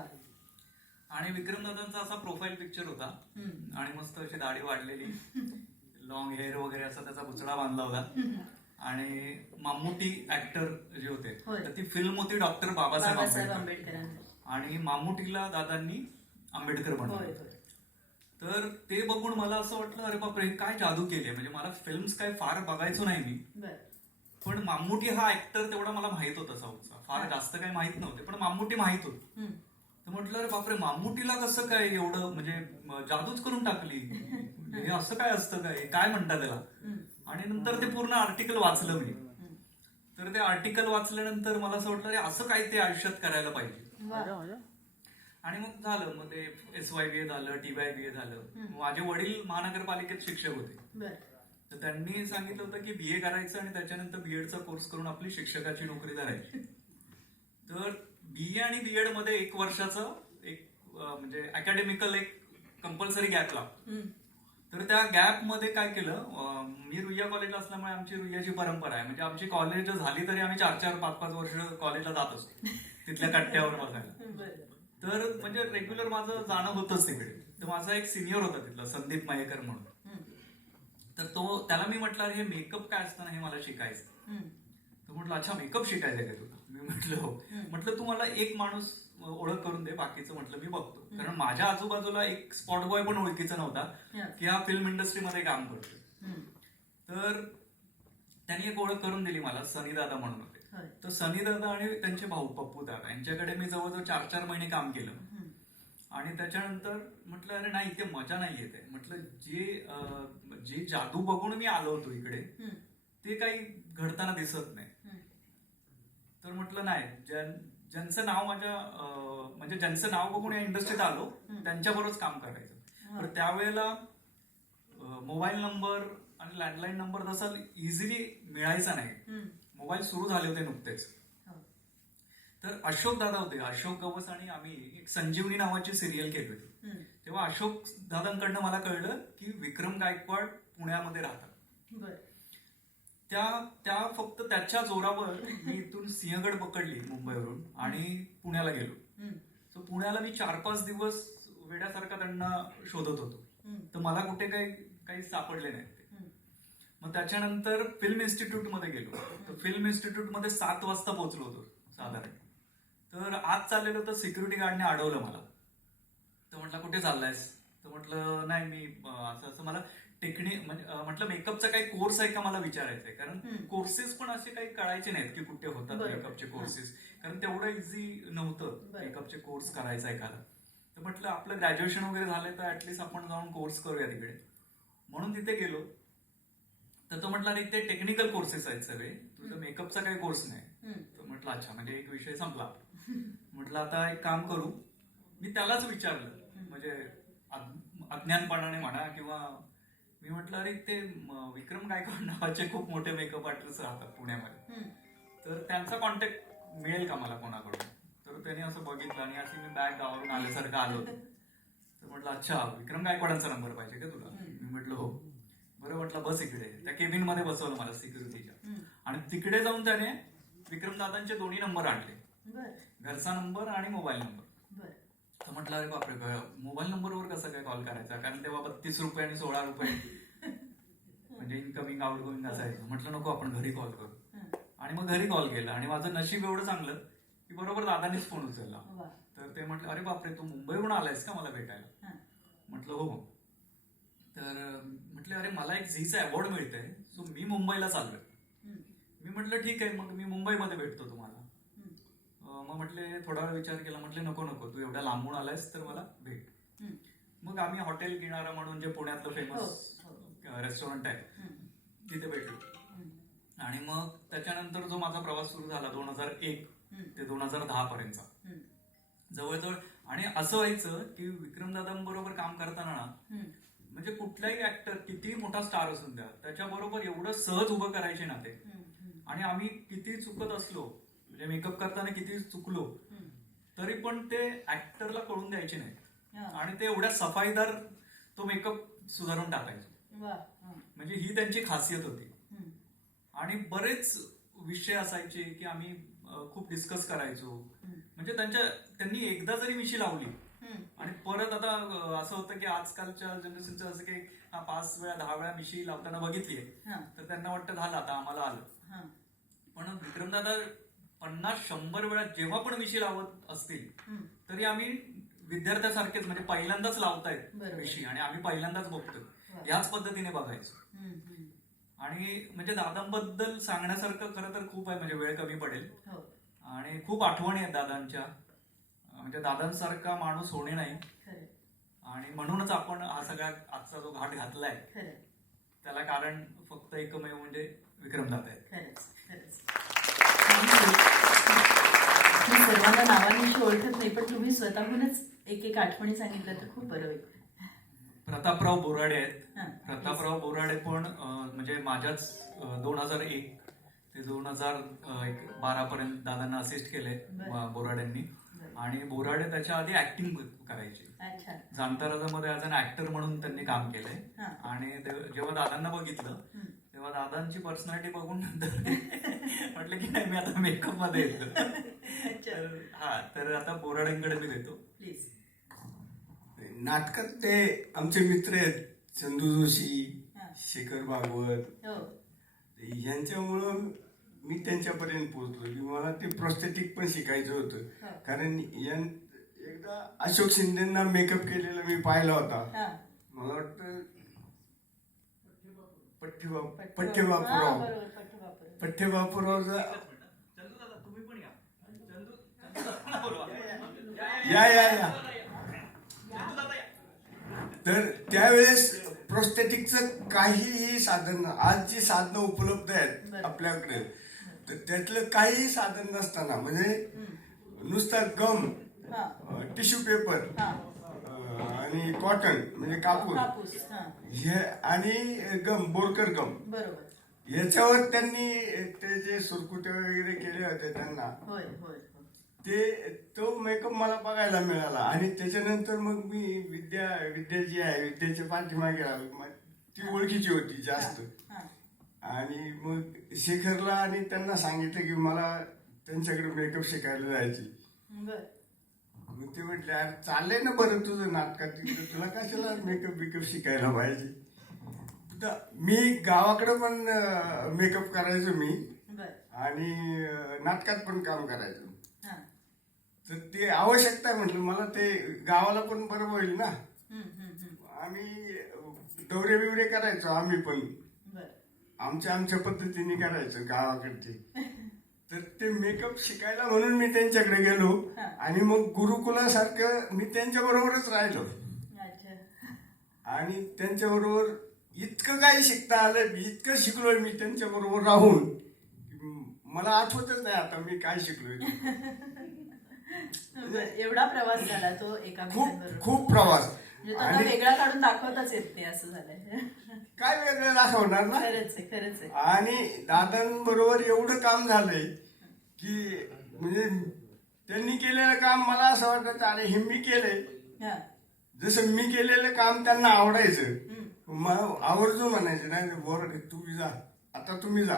आणि विक्रमदादांचा असा प्रोफाईल पिक्चर होता आणि मस्त अशी दाढी वाढलेली, लॉंग हेअर वगैरे असा त्याचा बुचडा बांधला होता. आणि मामुटी ऍक्टर जे होते तर ती फिल्म होती डॉक्टर बाबासाहेब आंबेडकर. आणि मामुटीला दादांनी आंबेडकर बनवलं. तर ते बघून मला असं वाटलं, अरे बापरे काय जादू केली. म्हणजे मला फिल्म्स काय फार बघायचो नाही मी, पण मामुटी हा ऍक्टर तेवढा मला माहित होता. साऊथचा फार जास्त काही माहित नव्हते, पण मामुटी माहित होत. तर म्हटलं अरे बापरे मामुटीला कसं काय एवढं म्हणजे जादूच करून टाकली, हे असं काय असतं काय म्हणतात त्याला. आणि नंतर ते पूर्ण आर्टिकल वाचलं मी. तर ते आर्टिकल वाचल्यानंतर मला असं वाटलं अरे असं काय ते आयुष्यात करायला पाहिजे. आणि मग झालं, मग ते SYBA झालं, TYBA झालं. माझे वडील महानगरपालिकेत शिक्षक होते. तर त्यांनी सांगितलं होतं की BA करायचं आणि त्याच्यानंतर BEdचा कोर्स करून आपली शिक्षकाची नोकरी धरायची. तर BA आणि BEd मध्ये 1 वर्षाचं एक म्हणजे अकॅडमिकल एक कंपल्सरी गॅप लागतो. तर त्या गॅप मध्ये काय केलं, मी रुईया कॉलेजला असल्यामुळे आमची रुईयाची परंपरा आहे, म्हणजे आमची कॉलेज झाली तरी आम्ही 4-4, 5-5 वर्ष कॉलेजला जात असतो तिथल्या कट्ट्यावर बसायला. तर म्हणजे रेग्युलर माझं जाणं होतंच तिकडे. तर माझा एक सिनियर होता तिथला, संदीप मायेकर म्हणून. तर त्याला मी म्हटलं हे मेकअप काय असतं ना हे मला शिकायचं. तर म्हटलं अच्छा मेकअप शिकायचं काय तुला. मी म्हटलं हो. म्हटलं तू मला एक माणूस ओळख करून दे, बाकीचं म्हटलं मी बघतो. कारण माझ्या आजूबाजूला एक स्पॉट बॉय पण ओळखीचा नव्हता की हा फिल्म इंडस्ट्रीमध्ये काम करतो. तर त्यांनी एक ओळख करून दिली मला, सनी दादा म्हणून होते. तर सनी दादा आणि त्यांचे भाऊ पप्पू दादा यांच्याकडे मी जवळजवळ 4-4 महिने काम केलं. आणि त्याच्यानंतर म्हटलं अरे नाही इथे मजा नाही येते. म्हटलं जे जादू बघून मी आलो होतो इकडे ते काही घडताना दिसत नाही. तर म्हटलं नाही, ज्यांचं नाव म्हणजे ज्यांचं नाव बघून या इंडस्ट्रीत आलो त्यांच्याबरोबरच काम करायचं. तर त्यावेळेला मोबाईल नंबर आणि लँडलाईन नंबर तसा इझिली मिळायचा नाही. मोबाईल सुरू झाले होते नुकतेच. तर अशोक दादा होते, अशोक गवस आणि आम्ही एक संजीवनी नावाची सिरियल केली होती. तेव्हा अशोक दादांकडनं मला कळलं की विक्रम गायकवाड पुण्यामध्ये राहतात. त्या फक्त त्याच्या जोरावर मी इथून सिंहगड पकडली मुंबईवरून आणि पुण्याला गेलो. तर पुण्याला मी 4-5 दिवस वेड्यासारखा त्यांना शोधत होतो. तर मला कुठे काही सापडले नाही. मग त्याच्यानंतर फिल्म इन्स्टिट्यूटमध्ये गेलो. तर फिल्म इन्स्टिट्यूटमध्ये 7 वाजता पोहोचलो होतो साधारण. तर आज चाललेलो तर सिक्युरिटी गार्डने अडवलं मला. तर म्हटलं कुठे चाललायस? तर म्हटलं नाही मी असं मला म्हटलं मेकअपचा काही कोर्स आहे का मला विचारायचंय. कारण कोर्सेस पण असे काही कळायचे नाहीत की कुठे होतात मेकअपचे कोर्सेस. कारण तेवढं इझी नव्हतं मेकअपचे कोर्स करायचा एखादा. तर म्हटलं आपलं ग्रॅज्युएशन वगैरे झालंय तर ऍटलीस्ट आपण जाऊन कोर्स करूया तिकडे. म्हणून तिथे गेलो. तर तो म्हटला नाही ते टेक्निकल कोर्सेस आहेत सगळे, तुझं मेकअपचा काही कोर्स नाही. तर म्हटलं अच्छा म्हणजे एक विषय संपला. म्हटलं आता एक काम करू. मी त्यालाच विचारलं म्हणजे अज्ञानपणाने म्हणा किंवा मी म्हटलं अरे ते विक्रम गायकवाड नावाचे खूप मोठे मेकअप आर्टिस्ट राहतात पुण्यामध्ये, तर त्यांचा कॉन्टॅक्ट मिळेल का मला कोणाकडून. तर त्याने असं बघितलं आणि अशी मी बॅग गावावरून आल्यासारखं आलो होतो. तर म्हटलं अच्छा विक्रम गायकवाडांचा नंबर पाहिजे का तुला. मी म्हटलं हो. बरं म्हटलं बस इकडे. त्या केबिन मध्ये बसवलं मला सिक्युरिटीच्या. आणि तिकडे जाऊन त्याने विक्रमदादांचे दोन्ही नंबर आणले, घरचा नंबर आणि मोबाईल नंबर. तर म्हटलं अरे बापरे मोबाईल नंबरवर कसं काय कॉल करायचा, कारण तेव्हा 32 रुपये आणि 16 रुपये म्हणजे इनकमिंग आउटगोईंग असायचं. म्हटलं नको आपण घरी कॉल करू. आणि मग घरी कॉल केला आणि माझं नशीब एवढं चांगलं की बरोबर दादानीच फोन उचलला. तर ते म्हटलं अरे बापरे तू मुंबईहून आलायस का मला भेटायला. म्हटलं हो. तर म्हटलं अरे मला एक झीचा अवॉर्ड मिळतंय सो मी मुंबईला चाललोय. मी म्हटलं ठीक आहे मग मी मुंबईमध्ये भेटतो तुम्हाला. मग म्हटले थोडा वेळ विचार केला. म्हटले नको तू एवढ्या लांबून आलायस तर मला भेट. मग आम्ही हॉटेल किनारा म्हणून जे पुण्यातलं फेमस रेस्टॉरंट आहे तिथे भेटलो. आणि मग त्याच्यानंतर जो माझा प्रवास सुरू झाला 2001 ते 2010 पर्यंतचा जवळजवळ. आणि असं व्हायचं की विक्रमदादांबरोबर काम करताना ना म्हणजे कुठलाही ऍक्टर किती मोठा स्टार असून द्या त्याच्याबरोबर एवढं सहज उभं करायचे ना ते. आणि आम्ही किती चुकत असलो म्हणजे मेकअप करताना किती चुकलो तरी पण ते ऍक्टरला कळून द्यायचे नाही. आणि ते एवढ्या सफाईदार तो मेकअप सुधारून टाकायचो. म्हणजे ही त्यांची खासियत होती. आणि बरेच विषय असायचे की आम्ही खूप डिस्कस करायचो. म्हणजे त्यांनी एकदा जरी मिशी लावली आणि परत आता असं होतं की आजकालच्या जनरेशनचं असं की 5 वेळा 10 वेळा मिशी लावताना बघितलीये तर त्यांना वाटतं झालं आता आम्हाला आलं. पण विक्रमदादा 50-100 वेळा जेव्हा पण मिशी लावत असतील तरी आम्ही विद्यार्थ्यासारखेच म्हणजे पहिल्यांदाच लावतायत मिशी आणि आम्ही पहिल्यांदाच बघतोय याच पद्धतीने बघायचो. आणि म्हणजे दादांबद्दल सांगण्यासारखं खरं तर खूप आहे म्हणजे वेळ कमी पडेल. आणि खूप आठवणी आहेत दादांच्या. म्हणजे दादांसारखा माणूस होणे नाही. आणि म्हणूनच आपण हा सगळा आजचा जो घाट घातलाय त्याला कारण फक्त एकमेव म्हणजे विक्रमदादा आहेत. सर्वांना नावानिशी ओळखत नाही पण तुम्ही स्वतःहूनच एक आठवणी सांगितलं तर खूप बरं होईल. प्रतापराव बोराडे आहेत. प्रतापराव बोराडे पण म्हणजे माझ्याच 2001 ते 2012 पर्यंत दादांना असिस्ट केले बोराडेंनी. आणि बोराडे त्याच्या आधी ऍक्टिंग करायचे. जाणताराजामध्ये ऍज अन ऍक्टर म्हणून त्यांनी काम केलंय. आणि जेव्हा दादांना बघितलं तेव्हा दादांची पर्सनॅलिटी बघून म्हटलं की नाही मी आता मेकअप मध्ये येतो. तर आता बोराडेंकडे मी देतो प्लीज. नाटकात ते आमचे मित्र आहेत चंदू जोशी, शेखर भागवत यांच्यामुळं मी त्यांच्यापर्यंत पोहोचलो की मला ते प्रोस्थेटिक पण शिकायचं होतं. कारण एकदा अशोक शिंदेना मेकअप केलेला मी पाहिला होता. मला वाटतं पठ्ठेबापूरावचा या तर त्यावेळेस प्रोस्थेटिकचं काहीही साधन आज जी साधनं उपलब्ध आहेत आपल्याकडे तर त्यातलं काहीही साधन नसताना म्हणजे नुसता गम, टिश्यू पेपर आणि कॉटन म्हणजे कापूस कापूस हा हे आणि गम बोरकर गम बरोबर याच्यावर त्यांनी ते जे सुरकुते वगैरे केले होते त्यांना होय होय होय. तो मेकअप मला बघायला मिळाला आणि त्याच्यानंतर मग मी विद्या जी आहे विद्याच्या पाठीमागे आलो ती ओळखीची होती जास्त हा आणि मग शेखरला आणि त्यांना सांगितलं की मला त्यांच्याकडे मेकअप शिकायला जायची बर मग ते म्हटले "अरे चाललंय ना बरं तुझं नाटकात तिकडे तुला कशाला मेकअप शिकायला पाहिजे तर मी गावाकडे पण मेकअप करायचो मी बर आणि नाटकात पण काम करायचो हा तर ते आवश्यकता आहे म्हटलं मला ते गावाला पण बरं होईल ना आम्ही दौरे बिवरे करायचो आम्ही पण बर आमच्या पद्धतीने करायचो गावाकडचे तर ते मेकअप शिकायला म्हणून मी त्यांच्याकडे गेलो हा. आणि मग गुरुकुलासारखं मी त्यांच्या बरोबरच राहिलो अच्छा आणि त्यांच्याबरोबर इतकं काही शिकता आलं इतकं शिकलोय मी त्यांच्या बरोबर राहून मला आठवतच नाही आता मी काय शिकलोय बर, एवढा प्रवास झाला तो एका मित्रांबरोबर. खूप प्रवास म्हणजे तो आता वेगळा काढून दाखवताच येत नाही असं झालंय काय वेगळं दाखवणार ना खरंच आहे खरंच आहे आणि दादांबरोबर एवढं काम झालंय की म्हणजे त्यांनी केलेलं काम मला असं वाटतं अरे हे मी केलंय हा जसं मी केलेलं काम त्यांना आवडायचं मग आवर्जून म्हणायचं नाही बोर तुम्ही जा आता तुम्ही जा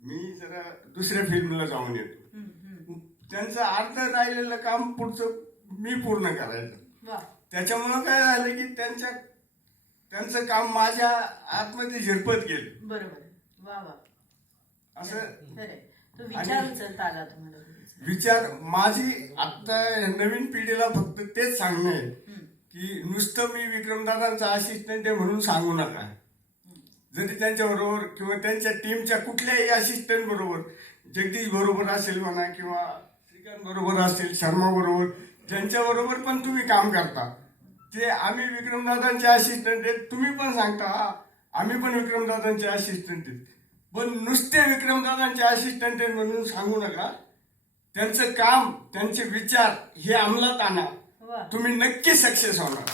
मी जरा दुसऱ्या फिल्मला जाऊन येतो त्यांचं अर्ध राहिलेलं काम पुढचं मी पूर्ण करायचं वा त्याच्यामुळं काय झालं की त्यांचं काम माझ्या आतमध्ये झिरपत गेलं बरोबर वा वा असं खरंय तो विचार उचलता आला तुम्हाला विचार माझी आता नवीन पिढीला फक्त तेच सांगणं आहे की नुसतं मी विक्रमदादांचा असिस्टंट आहे म्हणून सांगू नका जरी त्यांच्याबरोबर किंवा त्यांच्या टीमच्या कुठल्याही असिस्टंट बरोबर जगदीश बरोबर असेल म्हणा किंवा श्रीकांत बरोबर असेल शर्मा बरोबर ज्यांच्याबरोबर पण तुम्ही काम करता ते आम्ही विक्रमदादांचे असिस्टंट आहेत तुम्ही पण सांगता आम्ही पण विक्रमदादांचे असिस्टंट आहेत पण नुसते विक्रमदादांचे असिस्टंट आहेत म्हणून सांगू नका त्यांचं काम त्यांचे विचार हे अंमलात आणा तुम्ही नक्की सक्सेस होणार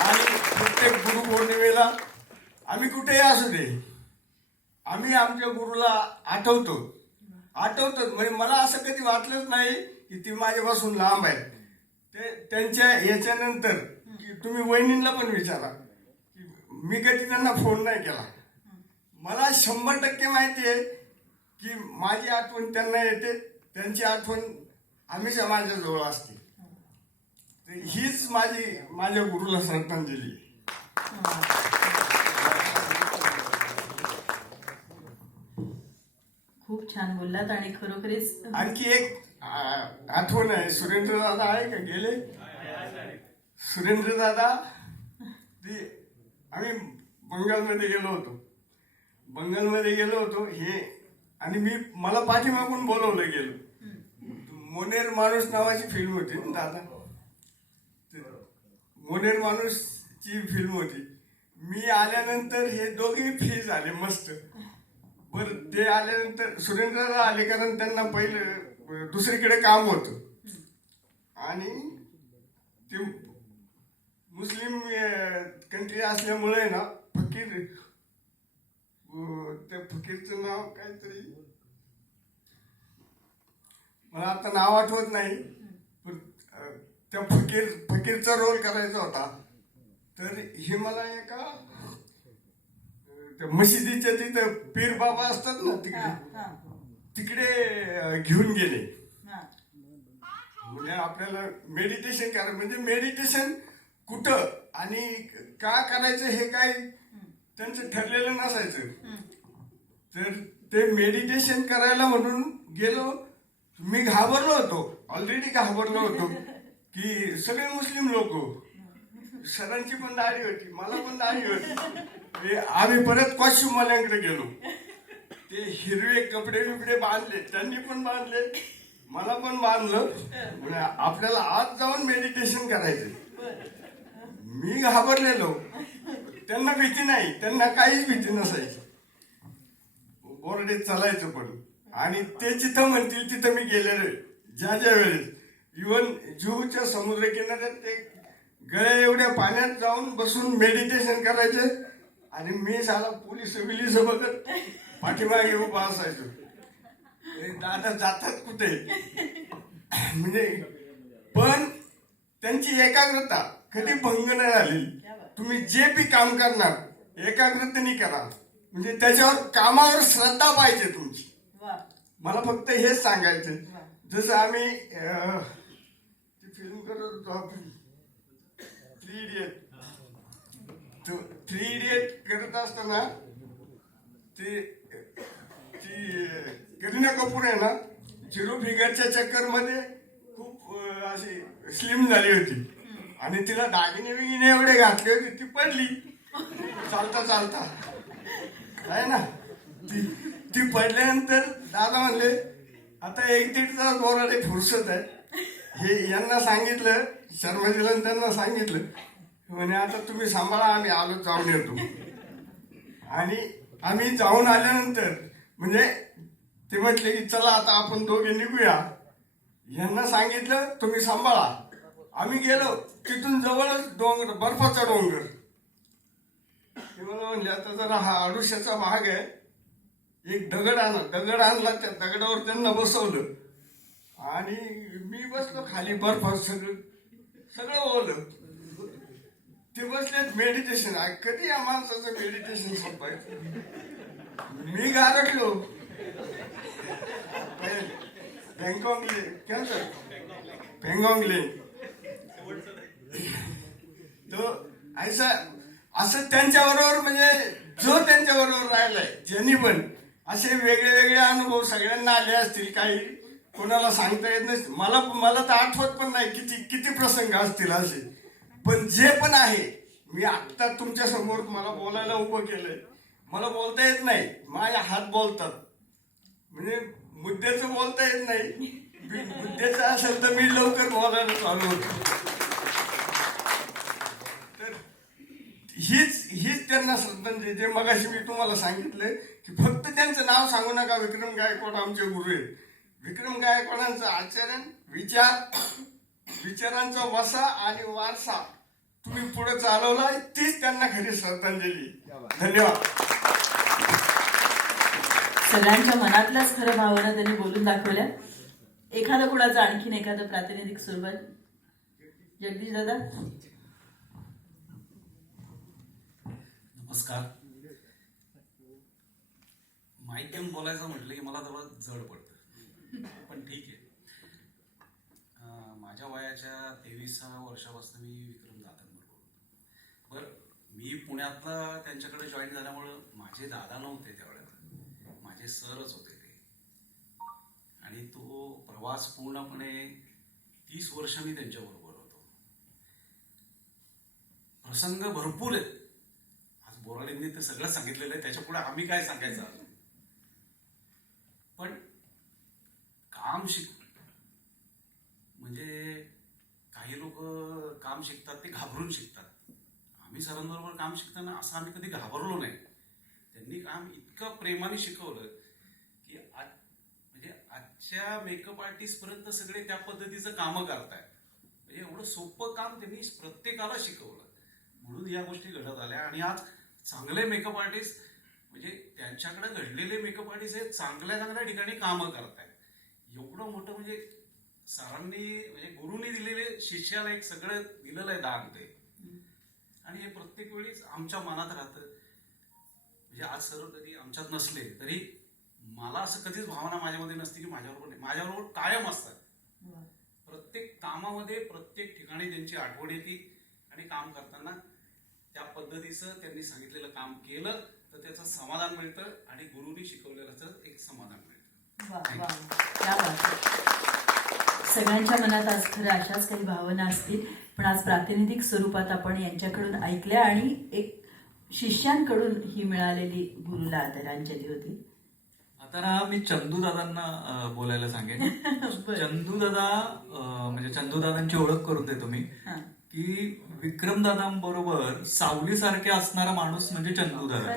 आणि प्रत्येक गुरुपौर्णिमेला आम्ही कुठेही असू दे आम्ही आमच्या गुरुला आठवतो म्हणजे मला असं कधी वाटलंच नाही की ती माझ्यापासून लांब आहेत ते त्यांच्या याच्यानंतर की तुम्ही वहिनींना पण विचारा की मी कधी त्यांना फोन नाही केला मला 100% माहिती आहे की माझी आठवण त्यांना येते त्यांची आठवण हमेशा माझ्याजवळ असते हीच माझ्या गुरुला श्रद्धांजली खूप छान बोललात आणि खरोखरीच आणखी एक आठवण आहे सुरेंद्र दादा आहे का गेले सुरेंद्र दादा ते आम्ही बंगालमध्ये गेलो होतो हे आणि मला पाठीमागून बोलवलं गेलो मोनेर माणूस नावाची फिल्म होती ना दादा मोनेर माणूसची फिल्म होती मी आल्यानंतर हे दोघेही फ्री झाले मस्त बरं ते आल्यानंतर सुरेंद्र आले कारण त्यांना पहिलं दुसरीकडे काम होतं आणि ते मुस्लिम कंट्री असल्यामुळे ना फकीर त्या फकीरचं नाव काहीतरी मला आता नाव आठवत नाही पण त्या फकीरचा रोल करायचा होता तर हे मला एका मशिदीच्या तिथं पीर बाबा असतात ना तिकडे घेऊन गेले म्हणजे आपल्याला मेडिटेशन करायचं म्हणजे मेडिटेशन कुठं आणि का करायचं हे काय त्यांचं ठरलेलं नसायचं तर ते मेडिटेशन करायला म्हणून गेलो मी घाबरलो होतो ऑलरेडी घाबरलो होतो की सगळे मुस्लिम लोक सरांची पण दाढी होती मला पण दाढी होती आम्ही परत कॉस्ट्युमवाल्यांकडे गेलो ते हिरवे कपडे बिपडे बांधले त्यांनी पण बांधले मला पण बांधलं म्हणजे आपल्याला आज जाऊन मेडिटेशन करायचं मी घाबरलेलो त्यांना भीती नाही त्यांना काहीच भीती नसायची बोर्डे चालायचं पण आणि ते जिथं म्हणतील तिथं मी गेलेलो ज्या वेळेस इव्हन जुहूच्या समुद्र किनाऱ्यात ते गळे एवढ्या पाण्यात जाऊन बसून मेडिटेशन करायचे आणि मी साला पोलीस बिलीस बघत पाठीमागे उभा असायचो. दादा जातात कुठे म्हणजे, पण त्यांची एकाग्रता कधी भंग नाही झाली. तुम्ही जे बी काम करणार एकाग्रतेने करा, म्हणजे त्याच्यावर कामावर श्रद्धा पाहिजे तुमची. मला फक्त हेच सांगायचं. जसं आम्ही फिल्म करत होतो 3 इडियट करत असताना ती करीना कपूर आहे ना, 0 फिगरच्या चक्कर मध्ये खूप अशी स्लिम झाली होती आणि तिला दागिने बिगिने एवढे घातले होते, ती पडली चालता चालता आहे ना. ती पडल्यानंतर दादा म्हणले आता 1-1.5 तास बोराडे फुरसत आहे. हे यांना सांगितलं, शर्माजीला त्यांना सांगितलं, म्हणे आता तुम्ही सांभाळा, आम्ही आलो जाऊन येतो. आणि आम्ही जाऊन आल्यानंतर म्हणजे ते म्हटले की चला आता आपण दोघे निघूया. यांना सांगितलं तुम्ही सांभाळा. आम्ही गेलो, तिथून जवळच डोंगर, बर्फाचा डोंगर. ते मला म्हणले आता जरा हा आडुश्याचा भाग आहे, एक दगड आणला, त्या दगडावर त्यांना बसवलं आणि मी बसलो खाली, बर्फात सगळं ओलं. ते बसलेत मेडिटेशन. कधी या माणसाचं मेडिटेशन संपायचं. मी गारटलो. पेंगॉंगले तो असं त्यांच्याबरोबर, म्हणजे जो त्यांच्याबरोबर राहिलाय ज्यांनी पण असे वेगळे वेगळे अनुभव सगळ्यांना आले असतील. काही कोणाला सांगता येत नसतील. मला तर आठवत पण नाही किती प्रसंग असतील असे. पण जे पण आहे, मी आत्ता तुमच्या समोर मला बोलायला उभं केलंय. मला बोलता येत नाही, माझे हात बोलतात. म्हणजे मुद्द्याचं बोलता येत नाही. मुद्द्याचं असेल तर मी लवकर बोलायला चालू होतो. तर हीच त्यांना श्रद्धांजली. जे मगाशी मी तुम्हाला सांगितलं की फक्त त्यांचं नाव सांगू नका. विक्रम गायकवाड आमचे गुरु आहेत. विक्रम गायकवाडांचं आचरण, विचारांचा वसा आणि वारसा तुम्ही पुढे चालवला, तीच त्यांना खरी श्रद्धांजली. धन्यवाद. सगळ्यांच्या मनातल्याच खरं भावना त्यांनी बोलून दाखवल्या. एखादं कुणाचं आणखीन एखादं प्रातिनिधिक सुरुवात. जगदीश दादा. नमस्कार. माईक घेऊन बोलायचं म्हटलं की मला थोडं जड पडतं, पण ठीक आहे. माझ्या वयाच्या 23व्या वर्षापासून मी विक्रम दादांबरोबर होतो. बरं, मी पुण्यातला त्यांच्याकडे जॉईन झाल्यामुळं माझे दादा नव्हते त्यावेळेला, माझे सरच होते ते. आणि तो प्रवास पूर्णपणे 30 वर्ष मी त्यांच्याबरोबर होतो. प्रसंग भरपूर आहेत. आज बोराडेंनी ते सगळं सांगितलेलं आहे, त्याच्या पुढे आम्ही काय सांगायचं. पण काम म्हणजे काही लोक काम शिकतात ते घाबरून शिकतात. आम्ही सरांबरोबर काम शिकताना असं आम्ही कधी घाबरलो नाही. त्यांनी काम इतकं प्रेमाने शिकवलं की म्हणजे आजच्या मेकअप आर्टिस्ट पर्यंत सगळे त्या पद्धतीचं कामं करतायत. म्हणजे एवढं सोपं काम त्यांनी प्रत्येकाला शिकवलं, म्हणून या गोष्टी घडत आल्या. आणि आज चांगले मेकअप आर्टिस्ट, म्हणजे त्यांच्याकडे घडलेले मेकअप आर्टिस्ट हे चांगल्या ठिकाणी कामं करतायत. एवढं मोठं म्हणजे सरांनी, म्हणजे गुरुनी दिलेले शिष्याला एक सगळं दिलेलं आहे दान ते. आणि हे प्रत्येक वेळीच आमच्या मनात राहतं. म्हणजे आज सर कधी आमच्यात नसले तरी मला असं कधीच भावना माझ्यामध्ये नसते की माझ्याबरोबर कायम असतात. प्रत्येक कामामध्ये, प्रत्येक ठिकाणी त्यांची आठवण येते. आणि काम करताना त्या पद्धतीचं त्यांनी सांगितलेलं काम केलं तर त्याचं समाधान मिळतं आणि गुरुनी शिकवलेलं एक समाधान मिळतं. सगळ्यांच्या मनात आज खरं अशाच काही भावना असतील, पण आज प्रातिनिधिक स्वरूपात आपण यांच्याकडून ऐकल्या आणि एक शिष्यांकडून ही मिळालेली गुरुला आदरांजली होती. आता मी चंदू दादांना बोलायला सांगेन. चंदू दादा, म्हणजे चंदू दादांची ओळख करून देतो मी की विक्रम दादांबरोबर सावलीसारखे असणारा माणूस म्हणजे चंदू दादा.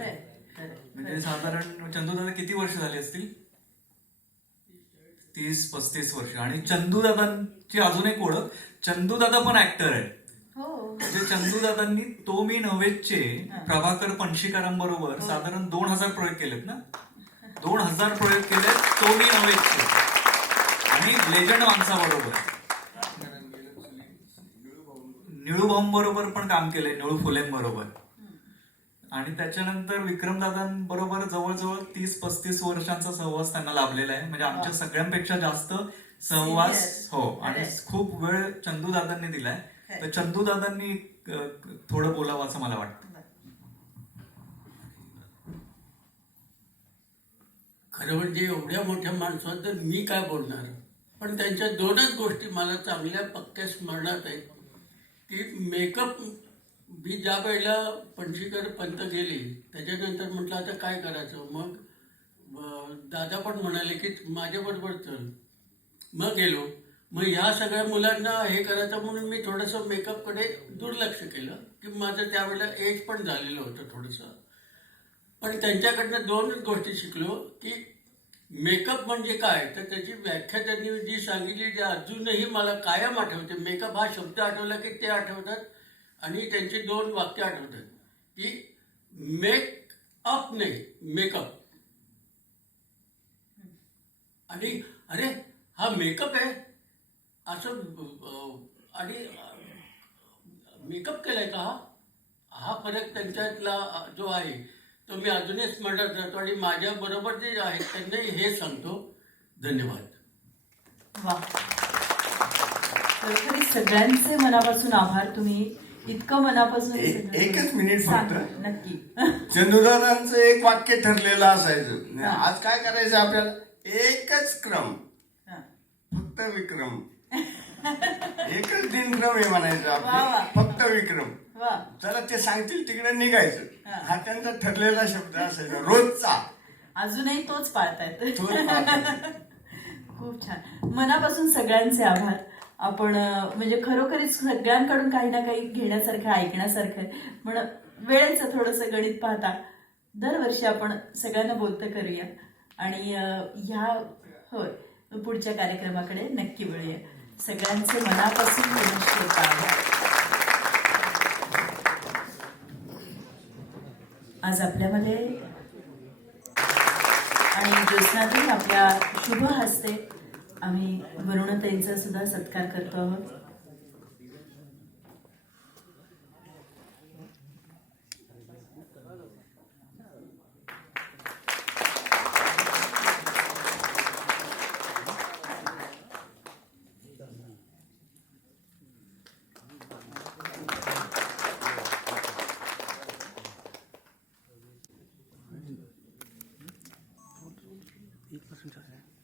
म्हणजे साधारण चंदू दादा किती वर्ष झाली असतील? 30-35 वर्ष. आणि चंदू दादांची अजून एक ओळख, चंदू दादा पण ऍक्टर आहे. म्हणजे चंदूदादांनी तो मी नव्हेचे प्रभाकर पणशीकरांबरोबर साधारण 2000 प्रयोग केलेत ना. 2000 प्रयोग केलेत तो मी नव्हेचे आणि लेजंड माणसाबरोबर निळूभाऊंबरोबर पण काम केलंय, निळू फुलेंबरोबर. आणि त्याच्यानंतर विक्रमदादांबरोबर जवळजवळ 30-35 वर्षांचा सहवास त्यांना लाभलेला आहे. म्हणजे आमच्या सगळ्यांपेक्षा जास्त सहवास हो आणि खूप वेळ चंदूदादांनी दिलाय. तर चंदूदादांनी थोडं बोलावं असं मला वाटतं. खरं म्हणजे एवढ्या मोठ्या माणसाबद्दल मी काय बोलणार, पण त्यांच्या दोनच गोष्टी मला चांगल्या पक्क्या स्मरणात आहेत की मेकअप मी ज्या वेळेला पणशीकर पंत गेले त्याच्यानंतर म्हटलं आता काय करायचं. मग दादा पण म्हणाले की माझ्याबरोबर चल. मग गेलो. मग ह्या सगळ्या मुलांना हे करायचं म्हणून मी थोडंसं मेकअपकडे दुर्लक्ष केलं की माझं त्यावेळेला एज पण झालेलं होतं थोडंसं. पण त्यांच्याकडनं दोनच गोष्टी शिकलो की मेकअप म्हणजे काय, तर त्याची व्याख्या त्यांनी जी सांगितली जी अजूनही मला कायम आठवते. मेकअप हा शब्द आठवला की ते आठवतात आणि त्यांची 2 वाक्य आठवतात की मेकअप नाही मेकअप. आणि अरे हा मेकअप आहे असं आणि मेकअप केलाय का हा फरक त्यांच्यातला जो आहे तो मी अजूनही स्मरणात राहतो आणि माझ्या बरोबर जे आहेत त्यांनाही हे सांगतो. धन्यवाद. वा, खरोखरी सगळ्यांचे मनापासून आभार. तुम्ही इतकं मनापासून एकच मिनिट फक्त. नक्की. चंदूदादांचं एक वाक्य ठरलेलं असायचं, आज काय करायचं आपल्याला, एकच क्रम फक्त विक्रम. एकच दिनक्रम हे म्हणायचं आपलं, फक्त विक्रम. जरा ते सांगतील तिकडे निघायचं. हा त्यांचा ठरलेला शब्द असायचा रोजचा. अजूनही तोच पाळतायत. खूप छान. मनापासून सगळ्यांचे आभार. आपण म्हणजे खरोखरीच सगळ्यांकडून काही ना काही घेण्यासारखं ऐकण्यासारखं आहे. पण वेळेचं थोडंसं गणित पाहता दरवर्षी आपण सगळ्यांना बोलतं करूया आणि ह्या होय पुढच्या कार्यक्रमाकडे नक्की वळूया. सगळ्यांचे मनापासून आभार. आज आपल्यामध्ये आणि ज्योत्स्नातही आपल्या शुभ हस्ते आम्ही वरुणताईंचा सुद्धा सत्कार करतो आहोत.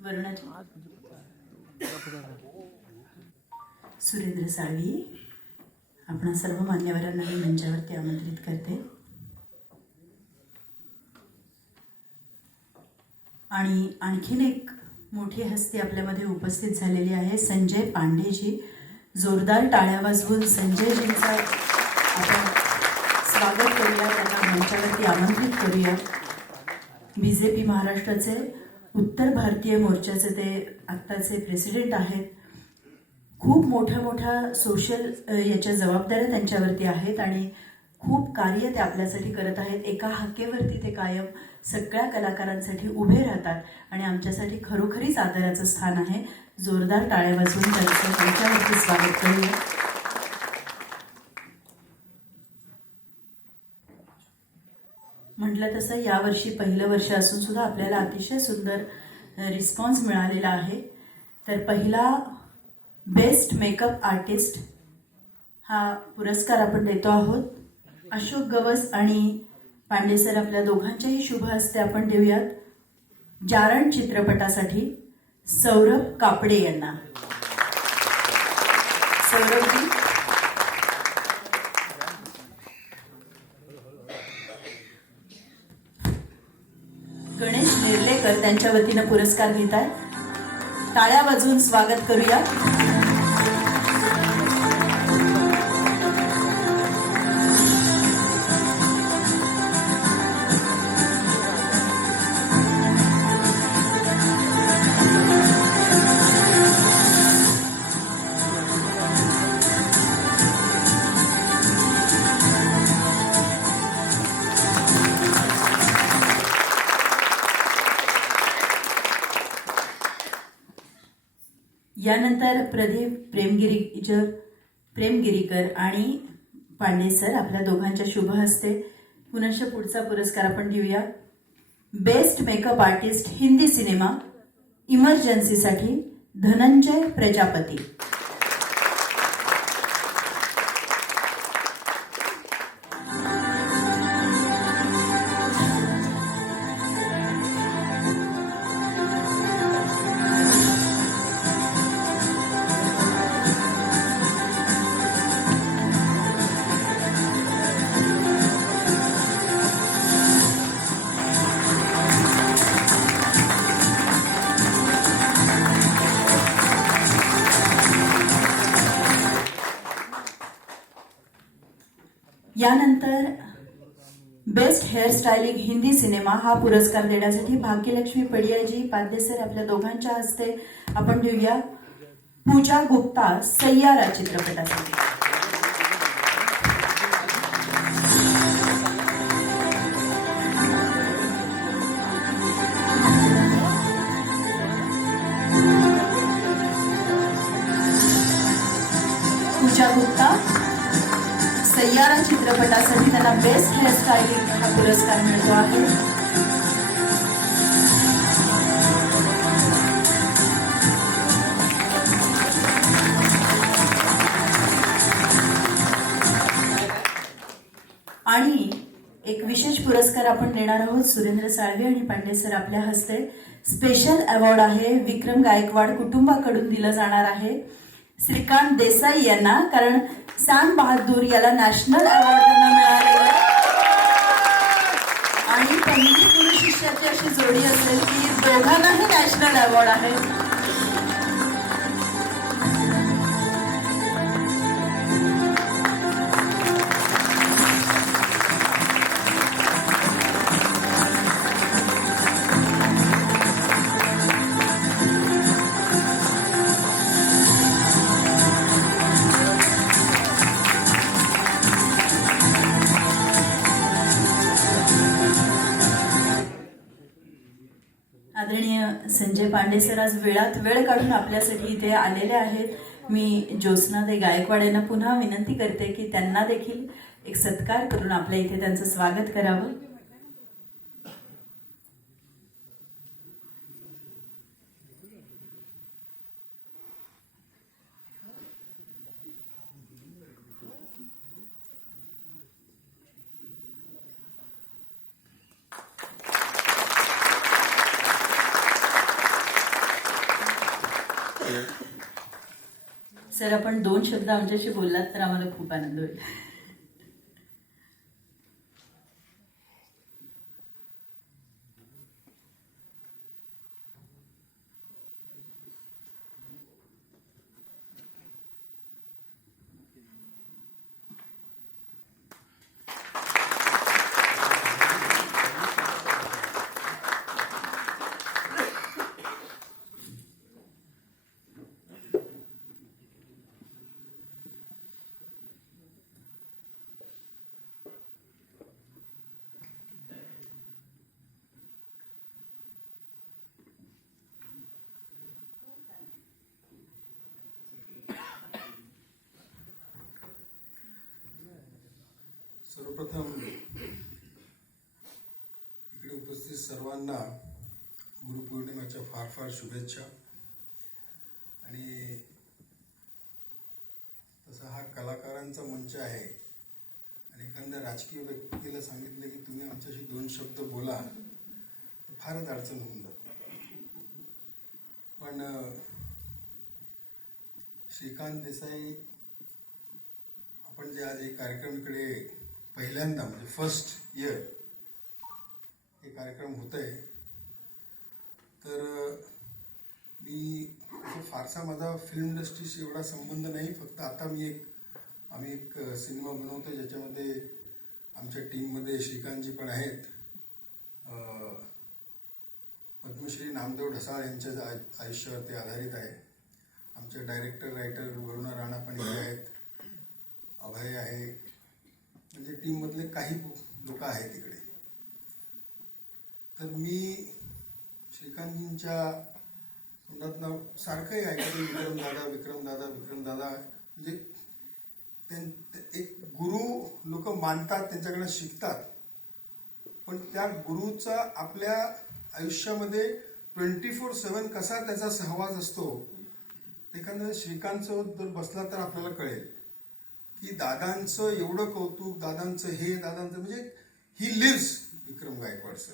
वरुणाजी सुरेंद्र साळवी आपण सर्व मान्यवरांना मी मंचावरती आमंत्रित करते. आणि आणखीन एक मोठी हस्ती आपल्यामध्ये उपस्थित झालेली आहे, संजय पांडेजी. जोरदार टाळ्या वाजवून संजयजींचं आपण स्वागत करूया, त्यांना मंचावरती आमंत्रित करूया. BJP महाराष्ट्राचे उत्तर भारतीय मोर्चाचे ते आत्ताचे प्रेसिडेंट आहेत. खूप मोठ्या सोशल याच्या जबाबदाऱ्या त्यांच्यावरती आहेत आणि खूप कार्य ते आपल्यासाठी करत आहेत. एका हाकेवरती ते कायम सगळ्या कलाकारांसाठी उभे राहतात आणि आमच्यासाठी खरोखरीच आदराचं स्थान आहे. जोरदार टाळ्या वाजवून त्यांच्यावरती स्वागत करूया. म्हटलं तसं यावर्षी पहिलं वर्ष असून सुद्धा आपल्याला अतिशय सुंदर रिस्पॉन्स मिळालेला आहे. तर पहिला बेस्ट मेकअप आर्टिस्ट हा पुरस्कार आपण देतो आहोत. अशोक गवस आणि पांडे सर आपल्या दोघांच्याही शुभ हस्ते आपण देऊयात. जारण चित्रपटासाठी सौरभ कापडे यांना. सौरभजी गणेश निर्लेकर त्यांच्या वतीनं पुरस्कार घेत आहेत. टाळ्या वाजवून स्वागत करूया. प्रदीप प्रेमगिरीकर आणि पांडे सर आपल्या दोघांच्या शुभ हस्ते पुनश्च पुढचा पुरस्कार आपण देऊया. Best makeup artist Hindi cinema इमर्जन्सीसाठी धनंजय प्रजापती. यानंतर बेस्ट हेअरस्टायलिंग हिंदी सिनेमा हा पुरस्कार देण्यासाठी भाग्यलक्ष्मी पडियाजी पाद्यसर आपल्या दोघांच्या हस्ते आपण देऊया पूजा गुप्ता सय्यारा चित्रपटासाठी. पूजा गुप्ता सय्यारा चित्रपटासाठी त्यांना बेस्ट हेअरस्टायलिंग हा पुरस्कार मिळतो आहे. आणि एक विशेष पुरस्कार आपण देणार आहोत. सुरेंद्र साळवे आणि पांडे सर आपल्या हस्ते स्पेशल अवॉर्ड आहे. विक्रम गायकवाड कुटुंबाकडून दिलं जाणार आहे श्रीकांत देसाई यांना, कारण सॅम बहादूर याला नॅशनल अवॉर्ड त्यांना मिळालेला आहे. आणि पहिली गुरु शिष्याची अशी जोडी असेल की दोघांनाही नॅशनल अवॉर्ड आहे. आदरणीय संजय पांडे सर आज वेळात वेळ काढून आपल्यासाठी इथे आलेले आहेत. मी ज्योत्स्ना गायकवाड यांना पुन्हा विनंती करते की त्यांना देखील एक सत्कार करून आपल्या इथे त्यांचं स्वागत करावं. सर आपण 2 शब्द आमच्याशी बोललात तर आम्हाला खूप आनंद होईल. सर्वप्रथम इकडे उपस्थित सर्वांना गुरुपौर्णिमेच्या फार फार शुभेच्छा. आणि तसा हा कलाकारांचा मंच आहे आणि एखाद्या राजकीय व्यक्तीला सांगितलं की तुम्ही आमच्याशी 2 शब्द बोला तर फारच अडचण होऊन जाते. पण श्रीकांत देसाई आपण जे आज एक कार्यक्रम इकडे पहिल्यांदा म्हणजे फर्स्ट इयर हे कार्यक्रम होत आहे, तर मी फारसा माझा फिल्म इंडस्ट्रीशी एवढा संबंध नाही. फक्त आता आम्ही एक सिनेमा बनवतो ज्याच्यामध्ये आमच्या टीममध्ये श्रीकांतजी पण आहेत. पद्मश्री नामदेव ढसाळ यांच्या आयुष्यावर ते आधारित आहे. आमचे डायरेक्टर रायटर वरुणा राणा पण इथे आहेत, अभय आहे, म्हणजे टीममधले काही लोक आहेत इकडे. तर मी श्रीकांतजींच्या म्हणतात ना सारखंही ऐकायचं विक्रमदादा म्हणजे एक गुरु लोक मानतात, त्यांच्याकडे शिकतात, पण त्या गुरुचा आपल्या आयुष्यामध्ये 24/7 कसा त्याचा सहवास असतो. एखाद्या श्रीकांतचं जर बसला तर आपल्याला कळेल की दादांचं एवढं कौतुक, दादांचं म्हणजे he lives Vikram Gaikwad sir.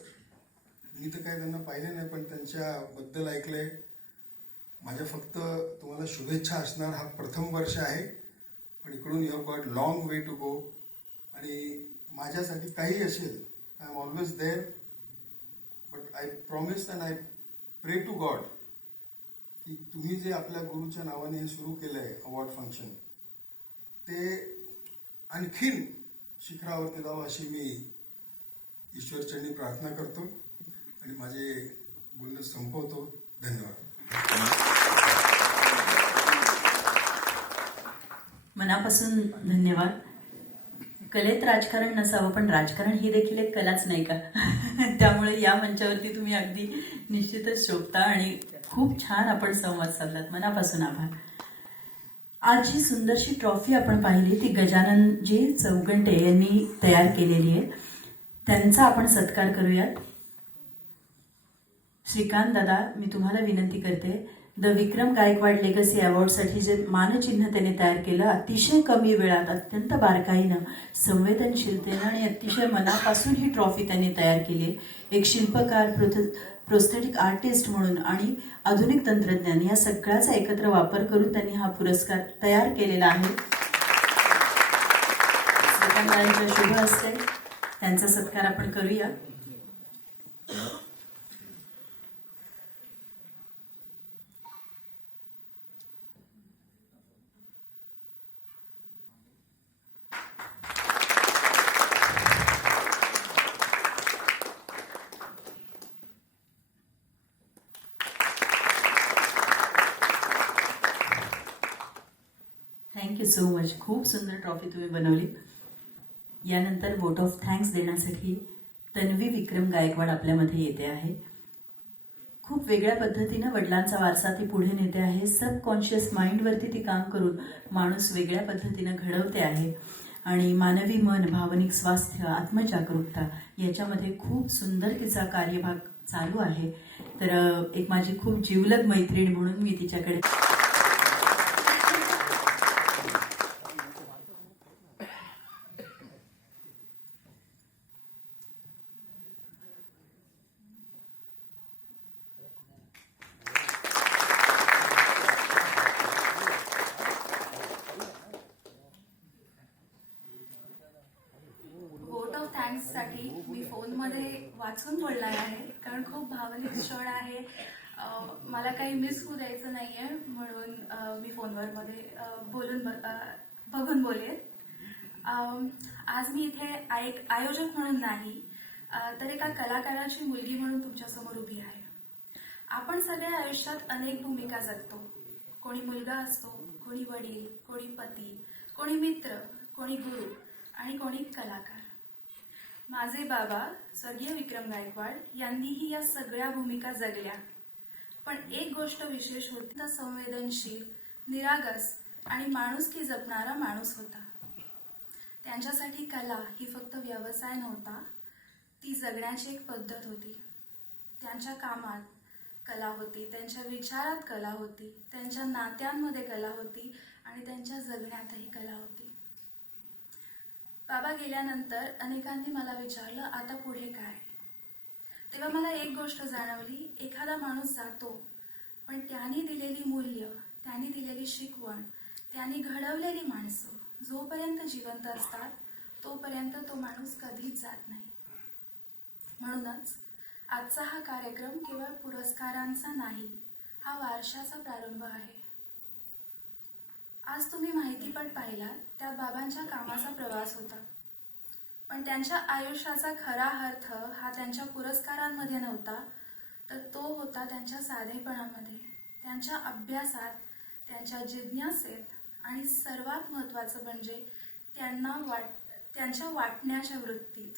मी तर काय त्यांना पाहिले नाही, पण त्यांच्याबद्दल ऐकलंय. माझ्या फक्त तुम्हाला शुभेच्छा असणार. हा प्रथम वर्ष आहे, पण इकडून you have got long way to go. आणि माझ्यासाठी काही असेल, I am always there. But I promise and I pray to God की तुम्ही जे आपल्या गुरुच्या नावाने हे सुरू केलं आहे अवॉर्ड फंक्शन, ते आणखीन शिखरावरती जावं अशी मी ईश्वरचरणी प्रार्थना करतो आणि माझे बोलणं संपवतो. धन्यवाद. मनापासून धन्यवाद. कलेत राजकारण नसावं, पण राजकारण ही देखील एक कलाच नाही का? त्यामुळे या मंचावरती तुम्ही अगदी निश्चितच शोभता आणि खूप छान आपण संवाद साधलात. मनापासून आभार. आज जी सुंदरशी ट्रॉफी आपण पाहिली ती गजाननजी चौगंटे यांनी तयार केलेली आहे. त्यांचा आपण सत्कार करूयात. श्रीकांत दादा, मी तुम्हाला विनंती करते, द विक्रम गायकवाड लेगसी अवॉर्डसाठी जे मानचिन्ह त्याने तयार केलं, अतिशय कमी वेळात अत्यंत बारकाईनं, संवेदनशीलतेनं आणि अतिशय मनापासून ही ट्रॉफी त्यांनी तयार केली. एक शिल्पकार, प्रोस्थेटिक आर्टिस्ट म्हणून आणि आधुनिक तंत्रज्ञान या सगळ्याचा एकत्र वापर करून त्यांनी हा पुरस्कार तयार केलेला आहे. श्रीकांतांच्या शुभ हस्ते त्यांचा सत्कार आपण करूया. Thank you so much. खूप सुंदर ट्रॉफी तुम्ही बनवली. यानंतर वोट ऑफ थँक्स देण्यासाठी तन्वी विक्रम गायकवाड आपल्यामध्ये येते आहे. खूप वेगळ्या पद्धतीनं वडिलांचा वारसा ती पुढे नेते आहे. सबकॉन्शियस माइंडवरती ती काम करून माणूस वेगळ्या पद्धतीनं घडवते आहे आणि मानवी मन, भावनिक स्वास्थ्य, आत्मजागरूकता याच्यामध्ये खूप सुंदर तिचा कार्यभाग चालू आहे. तर एक माझी खूप जिवलग मैत्रीण म्हणून मी तिच्याकडे साठी मी फोनमध्ये वाचून बोलणार आहे, कारण खूप भावनिक क्षण आहे. मला काही मिस होऊ द्यायचं नाही आहे, म्हणून मी फोनवर मध्ये बघून बोलेन. आज मी इथे एक आयोजक म्हणून नाही, तर एका कलाकाराची मुलगी म्हणून तुमच्यासमोर उभी आहे. आपण सगळ्या आयुष्यात अनेक भूमिका जगतो. कोणी मुलगा असतो, कोणी वडील, कोणी पती, कोणी मित्र, कोणी गुरु आणि कोणी कलाकार. माझे बाबा स्वर्गीय विक्रम गायकवाड यांनीही या सगळ्या भूमिका जगल्या. पण एक गोष्ट विशेष होती, तो संवेदनशील, निरागस आणि माणुसकी जपणारा माणूस होता. त्यांच्यासाठी कला ही फक्त व्यवसाय नव्हता, ती जगण्याची एक पद्धत होती. त्यांच्या कामात कला होती, त्यांच्या विचारात कला होती, त्यांच्या नात्यांमध्ये कला होती आणि त्यांच्या जगण्यातही कला होती. बाबा गेल्यानंतर अनेकांनी मला विचारलं, आता पुढे काय? तेव्हा मला एक गोष्ट जाणवली, एखादा माणूस जातो, पण त्यांनी दिलेली मूल्य, त्यांनी दिलेली शिकवण, त्यांनी घडवलेली माणसं जोपर्यंत जिवंत असतात तोपर्यंत तो माणूस कधीच जात नाही. म्हणूनच आजचा हा कार्यक्रम केवळ पुरस्कारांचा नाही, हा वारशाचा प्रारंभ आहे. आज तुम्ही माहितीपट पाहिला, त्यात बाबांच्या कामाचा प्रवास होता. पण त्यांच्या आयुष्याचा खरा अर्थ हा त्यांच्या पुरस्कारांमध्ये नव्हता, तर तो होता त्यांच्या साधेपणामध्ये, त्यांच्या अभ्यासात, त्यांच्या जिज्ञासेत आणि सर्वात महत्त्वाचं म्हणजे त्यांच्या वाटण्याच्या वृत्तीत,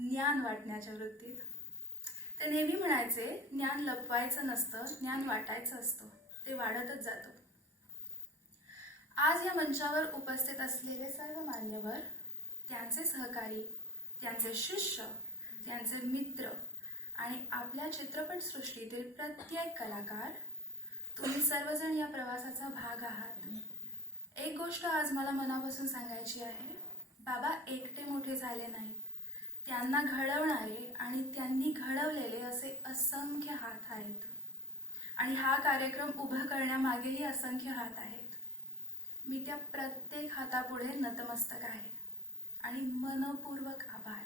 ज्ञान वाटण्याच्या वृत्तीत. ते नेहमी म्हणायचे, ज्ञान लपवायचं नसतं, ज्ञान वाटायचं असतं, ते वाढतच जातं. आज या मंचावर उपस्थित असलेले सर्व मान्यवर, त्यांचे सहकारी, त्यांचे शिष्य, त्यांचे मित्र आणि आपल्या चित्रपटसृष्टीतील प्रत्येक कलाकार, तुम्ही सर्वजण या प्रवासाचा भाग आहात. एक गोष्ट आज मला मनापासून सांगायची आहे, बाबा एकटे मोठे झाले नाहीत. त्यांना घडवणारे आणि त्यांनी घडवलेले असे असंख्य हात आहेत आणि हा कार्यक्रम उभा करण्यामागेही असंख्य हात आहेत. मी त्या प्रत्येक हातापुढे नतमस्तक आहे आणि मनपूर्वक आभार.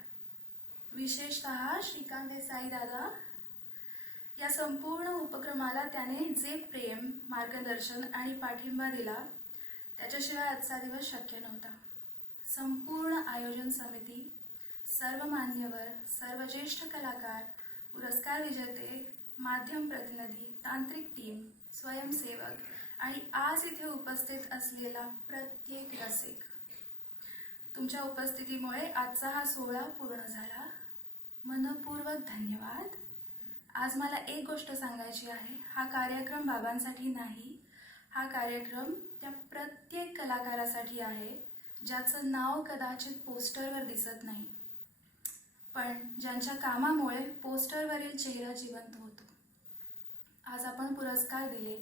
विशेषतः श्रीकांत देसाई दादा, या संपूर्ण उपक्रमाला त्याने जे प्रेम, मार्गदर्शन आणि पाठिंबा दिला, त्याच्याशिवाय आजचा दिवस शक्य नव्हता. संपूर्ण आयोजन समिती, सर्व मान्यवर, सर्व ज्येष्ठ कलाकार, पुरस्कार विजेते, माध्यम प्रतिनिधी, तांत्रिक टीम, स्वयंसेवक आणि आज इथे उपस्थित असलेला प्रत्येक रसिक, तुमच्या उपस्थितीमुळे आजचा हा सोहळा पूर्ण झाला. मनपूर्वक धन्यवाद. आज मला एक गोष्ट सांगायची आहे, हा कार्यक्रम बाबांसाठी नाही, हा कार्यक्रम त्या प्रत्येक कलाकारासाठी आहे ज्याचं नाव कदाचित पोस्टरवर दिसत नाही, पण ज्यांच्या कामामुळे पोस्टरवरील चेहरा जिवंत होतो. आज आपण पुरस्कार दिले,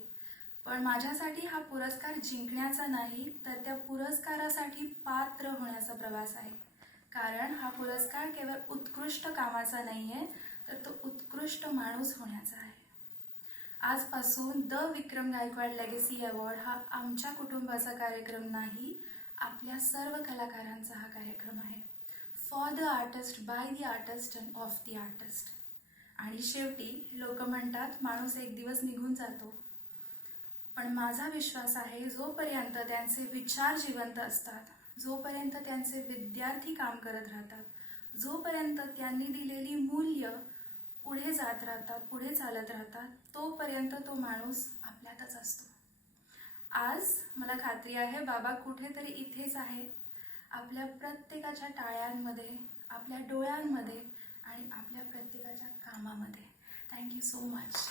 पण माझ्यासाठी हा पुरस्कार जिंकण्याचा नाही, तर त्या पुरस्कारासाठी पात्र होण्याचा प्रवास आहे. कारण हा पुरस्कार केवळ उत्कृष्ट कामाचा नाही आहे, तर तो उत्कृष्ट माणूस होण्याचा आहे. आजपासून the Vikram Gaikwad legacy award हा आमच्या कुटुंबाचा कार्यक्रम नाही, आपल्या सर्व कलाकारांचा हा कार्यक्रम आहे. For the artist, by the artist and of the artist. आणि शेवटी लोक म्हणतात माणूस एक दिवस निघून जातो, पण माझा विश्वास आहे जोपर्यंत त्यांचे विचार जिवंत असतात, जोपर्यंत त्यांचे विद्यार्थी काम करत राहतात, जोपर्यंत त्यांनी दिलेली मूल्य पुढे जात राहतात, पुढे चालत राहतात, तोपर्यंत तो माणूस आपल्यातच असतो. आज मला खात्री आहे बाबा कुठेतरी इथेच आहे, आपल्या प्रत्येकाच्या टाळ्यांमध्ये, आपल्या डोळ्यांमध्ये आणि आपल्या प्रत्येकाच्या कामामध्ये. Thank you so much.